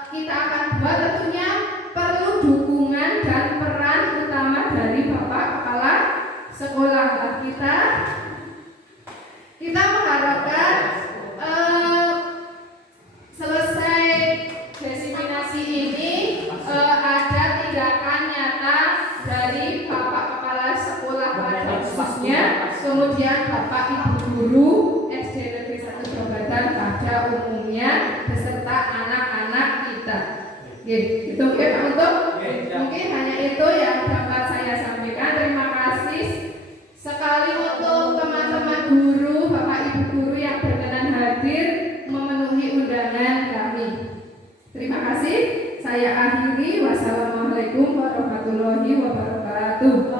kita akan buat tentunya perlu dukungan dan peran utama dari Bapak Kepala Sekolah. Kita mengharapkan selesai desiminasi ini ada tindakan nyata dari Bapak Kepala Sekolah pada khususnya, kemudian Bapak Ibu Guru SD Negeri 1 Jabatan pada umumnya beserta anak-anak kita. Itu mungkin hanya itu yang dapat saya sampaikan. Terima kasih sekali untuk teman-teman guru, Bapak Ibu guru yang berkenan hadir memenuhi undangan kami. Terima kasih. Saya akhiri. Wassalamualaikum warahmatullahi wabarakatuh.